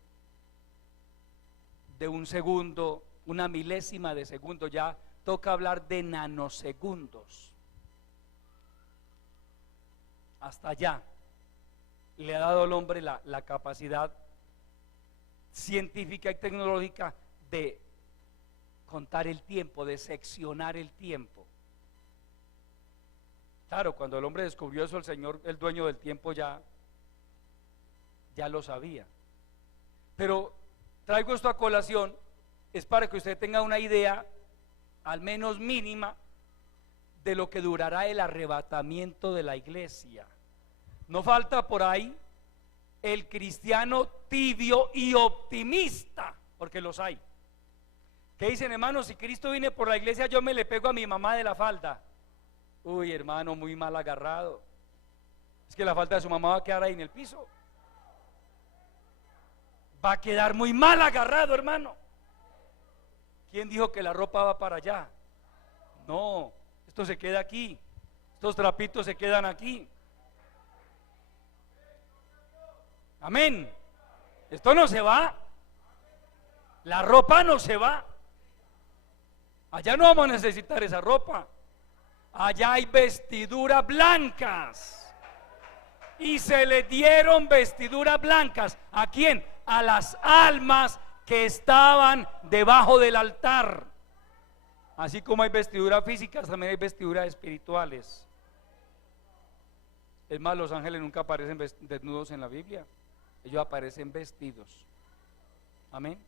segundo, una milésima de segundo, ya toca hablar de nanosegundos. Hasta allá le ha dado al hombre la capacidad científica y tecnológica de contar el tiempo, de seccionar el tiempo. Claro, cuando el hombre descubrió eso, el Señor, el dueño del tiempo, ya lo sabía. Pero traigo esto a colación, es para que usted tenga una idea, al menos mínima, de lo que durará el arrebatamiento de la iglesia. No falta por ahí el cristiano tibio y optimista, porque los hay, que dicen, hermano, si Cristo viene por la iglesia, yo me le pego a mi mamá de la falda. Uy, hermano, muy mal agarrado. Es que la falda de su mamá va a quedar ahí en el piso. Va a quedar muy mal agarrado, hermano. ¿Quién dijo que la ropa va para allá? No, esto se queda aquí. Estos trapitos se quedan aquí. Amén. Esto no se va. La ropa no se va. Allá no vamos a necesitar esa ropa. Allá hay vestiduras blancas. Y se le dieron vestiduras blancas. ¿A quién? A las almas que estaban debajo del altar. Así como hay vestiduras físicas, también hay vestiduras espirituales. Es más, los ángeles nunca aparecen desnudos en la Biblia. Ellos aparecen vestidos. Amén.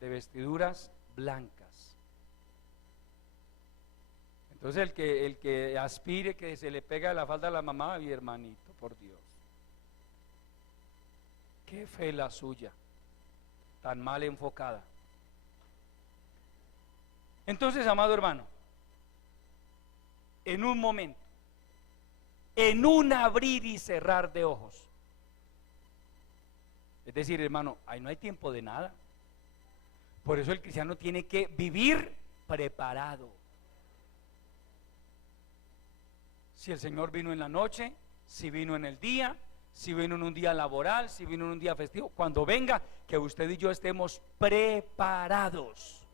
De vestiduras blancas. Entonces el que aspire que se le pega la falda a la mamá, mi hermanito, por Dios, qué fe la suya, tan mal enfocada. Entonces, amado hermano, en un momento, en un abrir y cerrar de ojos, es decir, hermano, ahí no hay tiempo de nada. Por eso el cristiano tiene que vivir preparado. Si el Señor vino en la noche, si vino en el día, si vino en un día laboral, si vino en un día festivo, cuando venga, que usted y yo estemos preparados.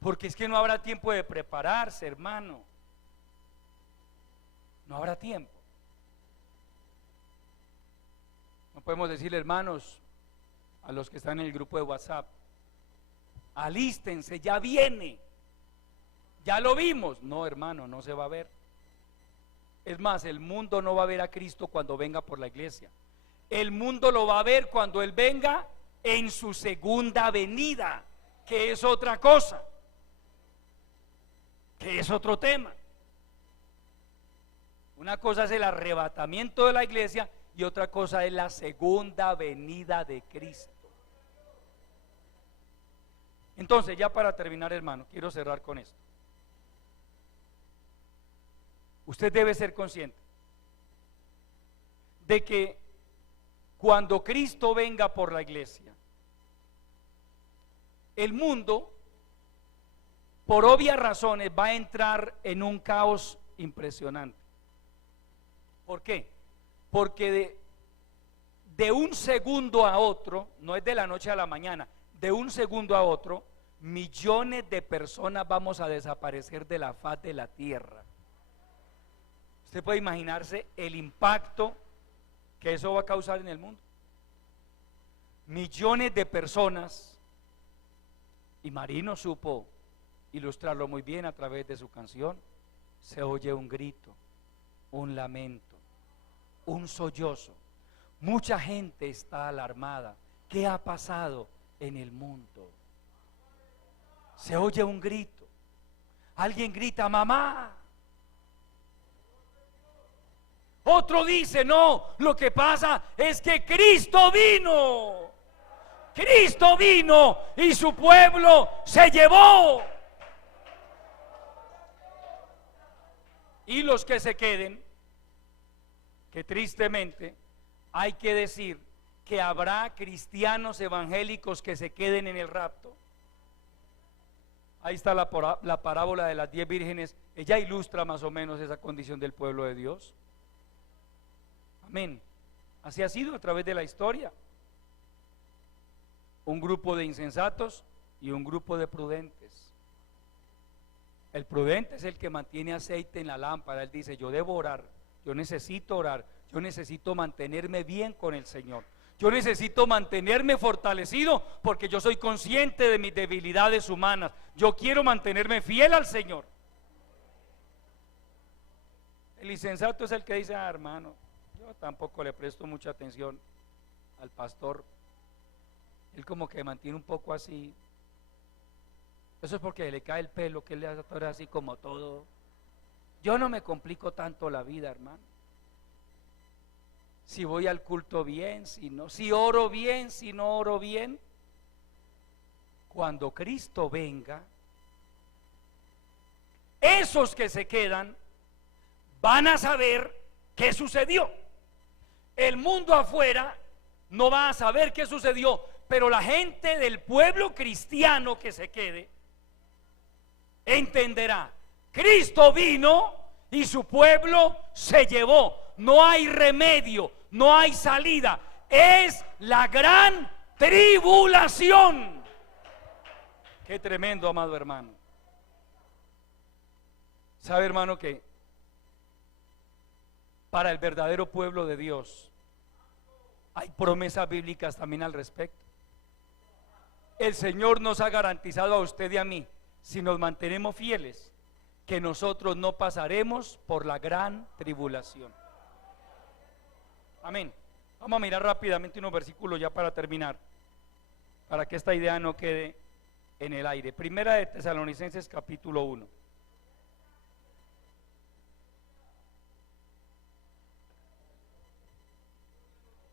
Porque es que no habrá tiempo de prepararse, hermano. No habrá tiempo. No podemos decirle, hermanos, a los que están en el grupo de WhatsApp: alístense, ya viene, ya lo vimos. No, hermano, no se va a ver. Es más, el mundo no va a ver a Cristo cuando venga por la iglesia. El mundo lo va a ver cuando Él venga en su segunda venida, que es otra cosa, que es otro tema. Una cosa es el arrebatamiento de la iglesia y otra cosa es la segunda venida de Cristo. Entonces, ya para terminar, hermano, quiero cerrar con esto. Usted debe ser consciente de que cuando Cristo venga por la iglesia, el mundo, por obvias razones, va a entrar en un caos impresionante. ¿Por qué? Porque de un segundo a otro, no es de la noche a la mañana, de un segundo a otro, millones de personas vamos a desaparecer de la faz de la tierra. Usted puede imaginarse el impacto que eso va a causar en el mundo. Millones de personas, y Marino supo ilustrarlo muy bien a través de su canción. Se oye un grito, un lamento, un sollozo. Mucha gente está alarmada. ¿Qué ha pasado en el mundo? Se oye un grito. Alguien grita: mamá. Otro dice: no, lo que pasa es que Cristo vino. Cristo vino y su pueblo se llevó. Y los que se queden, que tristemente hay que decir que habrá cristianos evangélicos que se queden en el rapto. Ahí está la parábola de las 10 vírgenes. Ella ilustra más o menos esa condición del pueblo de Dios. Amén. Así ha sido a través de la historia. Un grupo de insensatos y un grupo de prudentes. El prudente es el que mantiene aceite en la lámpara. Él dice: yo debo orar, yo necesito orar, yo necesito mantenerme bien con el Señor, yo necesito mantenerme fortalecido porque yo soy consciente de mis debilidades humanas, yo quiero mantenerme fiel al Señor. El insensato es el que dice: hermano, yo tampoco le presto mucha atención al pastor, él como que mantiene un poco así. Eso es porque le cae el pelo, que él le hace así como todo. Yo no me complico tanto la vida, hermano. Si voy al culto bien, si no, si oro bien, si no oro bien. Cuando Cristo venga, esos que se quedan van a saber qué sucedió. El mundo afuera no va a saber qué sucedió, pero la gente del pueblo cristiano que se quede entenderá: Cristo vino y su pueblo se llevó. No hay remedio, no hay salida. Es la gran tribulación. Qué tremendo, amado hermano. ¿Sabe, hermano, que para el verdadero pueblo de Dios hay promesas bíblicas también al respecto? El Señor nos ha garantizado a usted y a mí, si nos mantenemos fieles, que nosotros no pasaremos por la gran tribulación. Amén. Vamos a mirar rápidamente unos versículos ya para terminar, para que esta idea no quede en el aire. Primera de Tesalonicenses capítulo 1.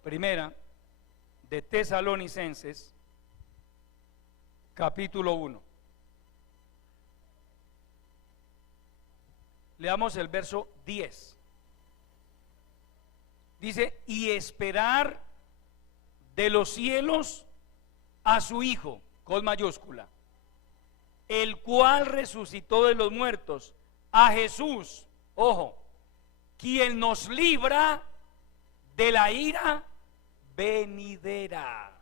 Primera de Tesalonicenses capítulo 1. Leamos el verso 10. Dice: y esperar de los cielos a su Hijo, con mayúscula, el cual resucitó de los muertos, a Jesús, ojo, quien nos libra de la ira venidera.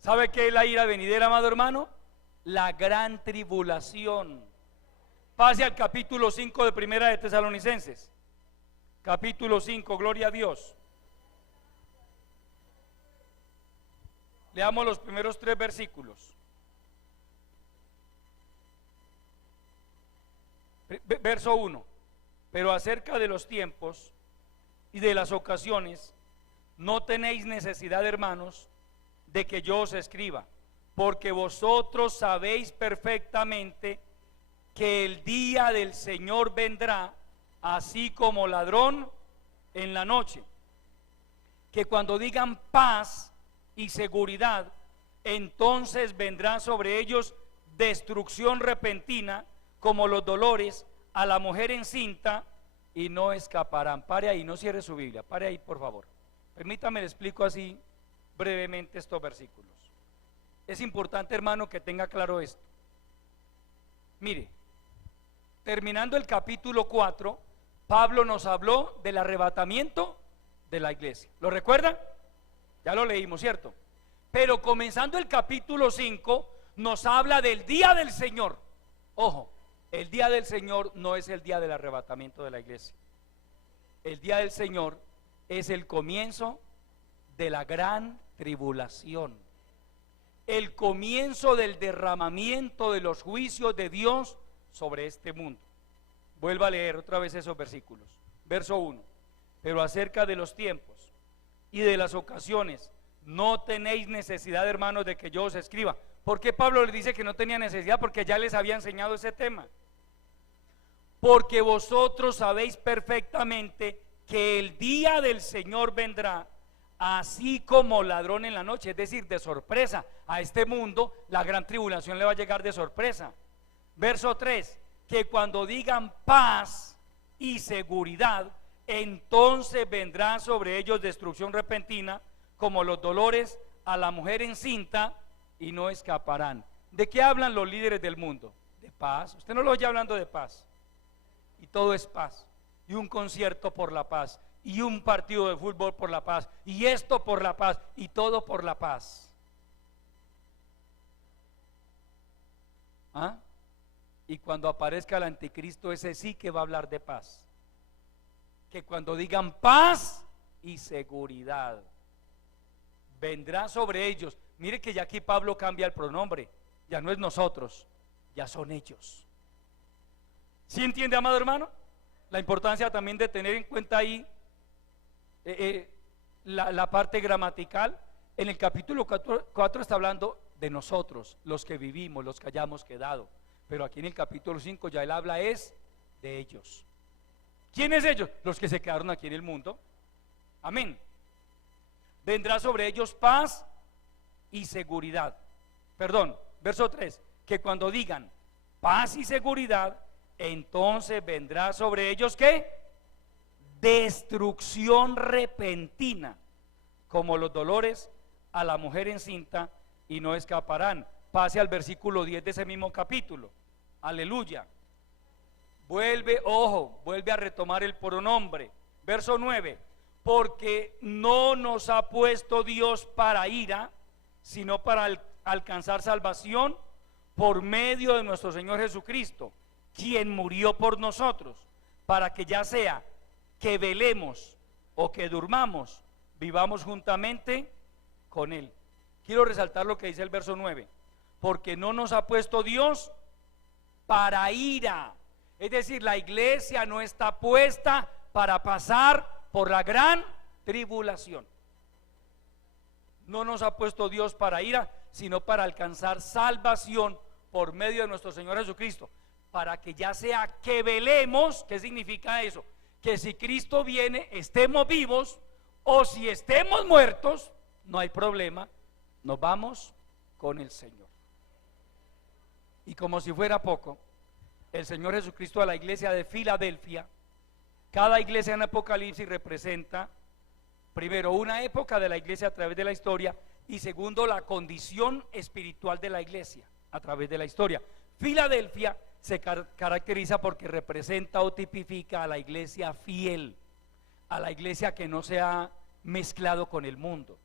¿Sabe qué es la ira venidera, amado hermano? La gran tribulación. Pase al capítulo 5 de Primera de Tesalonicenses. Capítulo 5, gloria a Dios. Leamos los primeros 3 versículos. Verso 1. Pero acerca de los tiempos y de las ocasiones, no tenéis necesidad, hermanos, de que yo os escriba, porque vosotros sabéis perfectamente que el día del Señor vendrá así como ladrón en la noche, que cuando digan paz y seguridad, entonces vendrá sobre ellos destrucción repentina como los dolores a la mujer encinta, y no escaparán. Pare ahí, no cierre su Biblia, pare ahí por favor. Permítame, le explico así brevemente estos versículos. Es importante, hermano, que tenga claro esto. Mire, terminando el capítulo 4, Pablo nos habló del arrebatamiento de la iglesia. ¿Lo recuerdan? Ya lo leímos, ¿cierto? Pero comenzando el capítulo 5, nos habla del día del Señor. Ojo, el día del Señor no es el día del arrebatamiento de la iglesia. El día del Señor es el comienzo de la gran tribulación, el comienzo del derramamiento de los juicios de Dios sobre este mundo. Vuelva a leer otra vez esos versículos. Verso 1. Pero acerca de los tiempos y de las ocasiones, no tenéis necesidad, hermanos, de que yo os escriba. ¿Por qué Pablo les dice que no tenía necesidad? Porque ya les había enseñado ese tema. Porque vosotros sabéis perfectamente que el día del Señor vendrá así como ladrón en la noche, es decir, de sorpresa. A este mundo la gran tribulación le va a llegar de sorpresa. Verso 3, que cuando digan paz y seguridad, entonces vendrá sobre ellos destrucción repentina como los dolores a la mujer encinta, y no escaparán. ¿De qué hablan los líderes del mundo? De paz. Usted no lo oye hablando de paz. Y todo es paz. Y un concierto por la paz. Y un partido de fútbol por la paz. Y esto por la paz. Y todo por la paz. ¿Ah? Y cuando aparezca el anticristo, ese sí que va a hablar de paz. Que cuando digan paz y seguridad, vendrá sobre ellos. Mire que ya aquí Pablo cambia el pronombre. Ya no es nosotros, ya son ellos. ¿Sí entiende, amado hermano? La importancia también de tener en cuenta ahí la parte gramatical. En el capítulo 4 está hablando de nosotros, los que vivimos, los que hayamos quedado. Pero aquí en el capítulo 5 ya él habla es de ellos. ¿Quiénes ellos? Los que se quedaron aquí en el mundo. Amén. Vendrá sobre ellos paz y seguridad. Perdón, verso 3, que cuando digan paz y seguridad, entonces vendrá sobre ellos ¿qué? Destrucción repentina, como los dolores a la mujer encinta, y no escaparán. Pase al versículo 10 de ese mismo capítulo. Aleluya. Vuelve a retomar el pronombre. Verso 9, porque no nos ha puesto Dios para ira, sino para alcanzar salvación por medio de nuestro Señor Jesucristo, quien murió por nosotros, para que ya sea que velemos o que durmamos, vivamos juntamente con Él. Quiero resaltar lo que dice el verso 9, porque no nos ha puesto Dios para ira. Es decir, la iglesia no está puesta para pasar por la gran tribulación. No nos ha puesto Dios para ira, sino para alcanzar salvación por medio de nuestro Señor Jesucristo, para que ya sea que velemos. ¿Qué significa eso? Que si Cristo viene, estemos vivos, o si estemos muertos, no hay problema, nos vamos con el Señor. Y como si fuera poco, el Señor Jesucristo a la iglesia de Filadelfia, cada iglesia en Apocalipsis representa primero una época de la iglesia a través de la historia, y segundo la condición espiritual de la iglesia a través de la historia. Filadelfia se caracteriza porque representa o tipifica a la iglesia fiel, a la iglesia que no se ha mezclado con el mundo.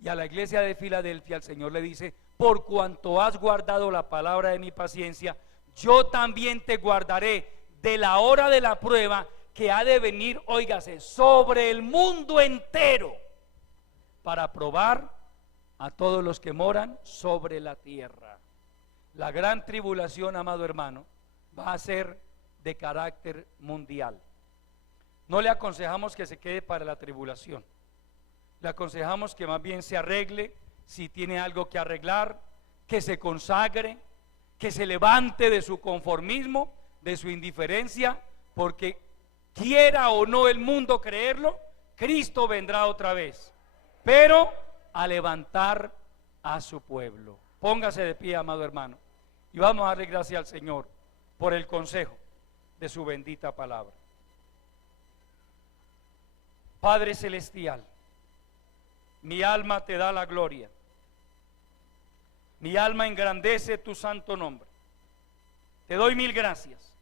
Y a la iglesia de Filadelfia el Señor le dice: por cuanto has guardado la palabra de mi paciencia, yo también te guardaré de la hora de la prueba que ha de venir, óigase, sobre el mundo entero, para probar a todos los que moran sobre la tierra. La gran tribulación, amado hermano, va a ser de carácter mundial. No le aconsejamos que se quede para la tribulación. Le aconsejamos que más bien se arregle, si tiene algo que arreglar, que se consagre, que se levante de su conformismo, de su indiferencia, porque quiera o no el mundo creerlo, Cristo vendrá otra vez, pero a levantar a su pueblo. Póngase de pie, amado hermano, y vamos a darle gracias al Señor por el consejo de su bendita palabra. Padre celestial, mi alma te da la gloria, mi alma engrandece tu santo nombre. Te doy mil gracias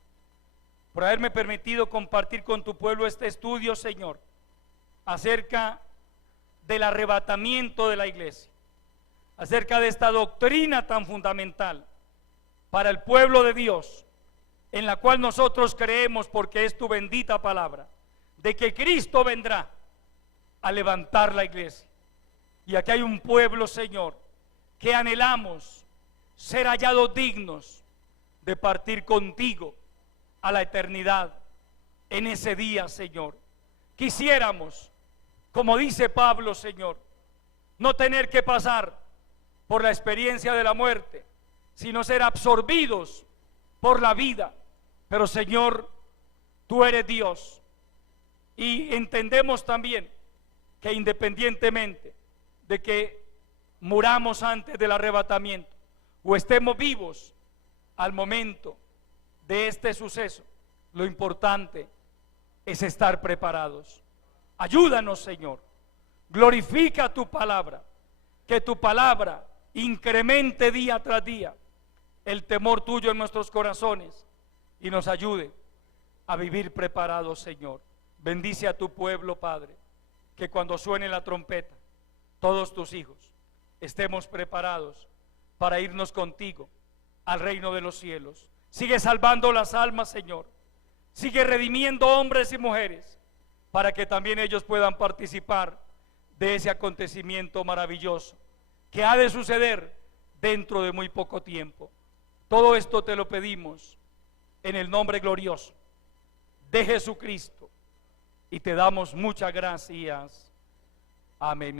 por haberme permitido compartir con tu pueblo este estudio, Señor, acerca del arrebatamiento de la iglesia, acerca de esta doctrina tan fundamental para el pueblo de Dios, en la cual nosotros creemos, porque es tu bendita palabra, de que Cristo vendrá a levantar la iglesia. Y aquí hay un pueblo, Señor, que anhelamos ser hallados dignos de partir contigo a la eternidad en ese día, Señor. Quisiéramos, como dice Pablo, Señor, no tener que pasar por la experiencia de la muerte, sino ser absorbidos por la vida. Pero, Señor, tú eres Dios, y entendemos también que independientemente de que muramos antes del arrebatamiento o estemos vivos al momento de este suceso, lo importante es estar preparados. Ayúdanos, Señor, glorifica tu palabra, que tu palabra incremente día tras día el temor tuyo en nuestros corazones y nos ayude a vivir preparados, Señor. Bendice a tu pueblo, Padre, que cuando suene la trompeta, todos tus hijos estemos preparados para irnos contigo al reino de los cielos. Sigue salvando las almas, Señor. Sigue redimiendo hombres y mujeres para que también ellos puedan participar de ese acontecimiento maravilloso que ha de suceder dentro de muy poco tiempo. Todo esto te lo pedimos en el nombre glorioso de Jesucristo y te damos muchas gracias. Amén.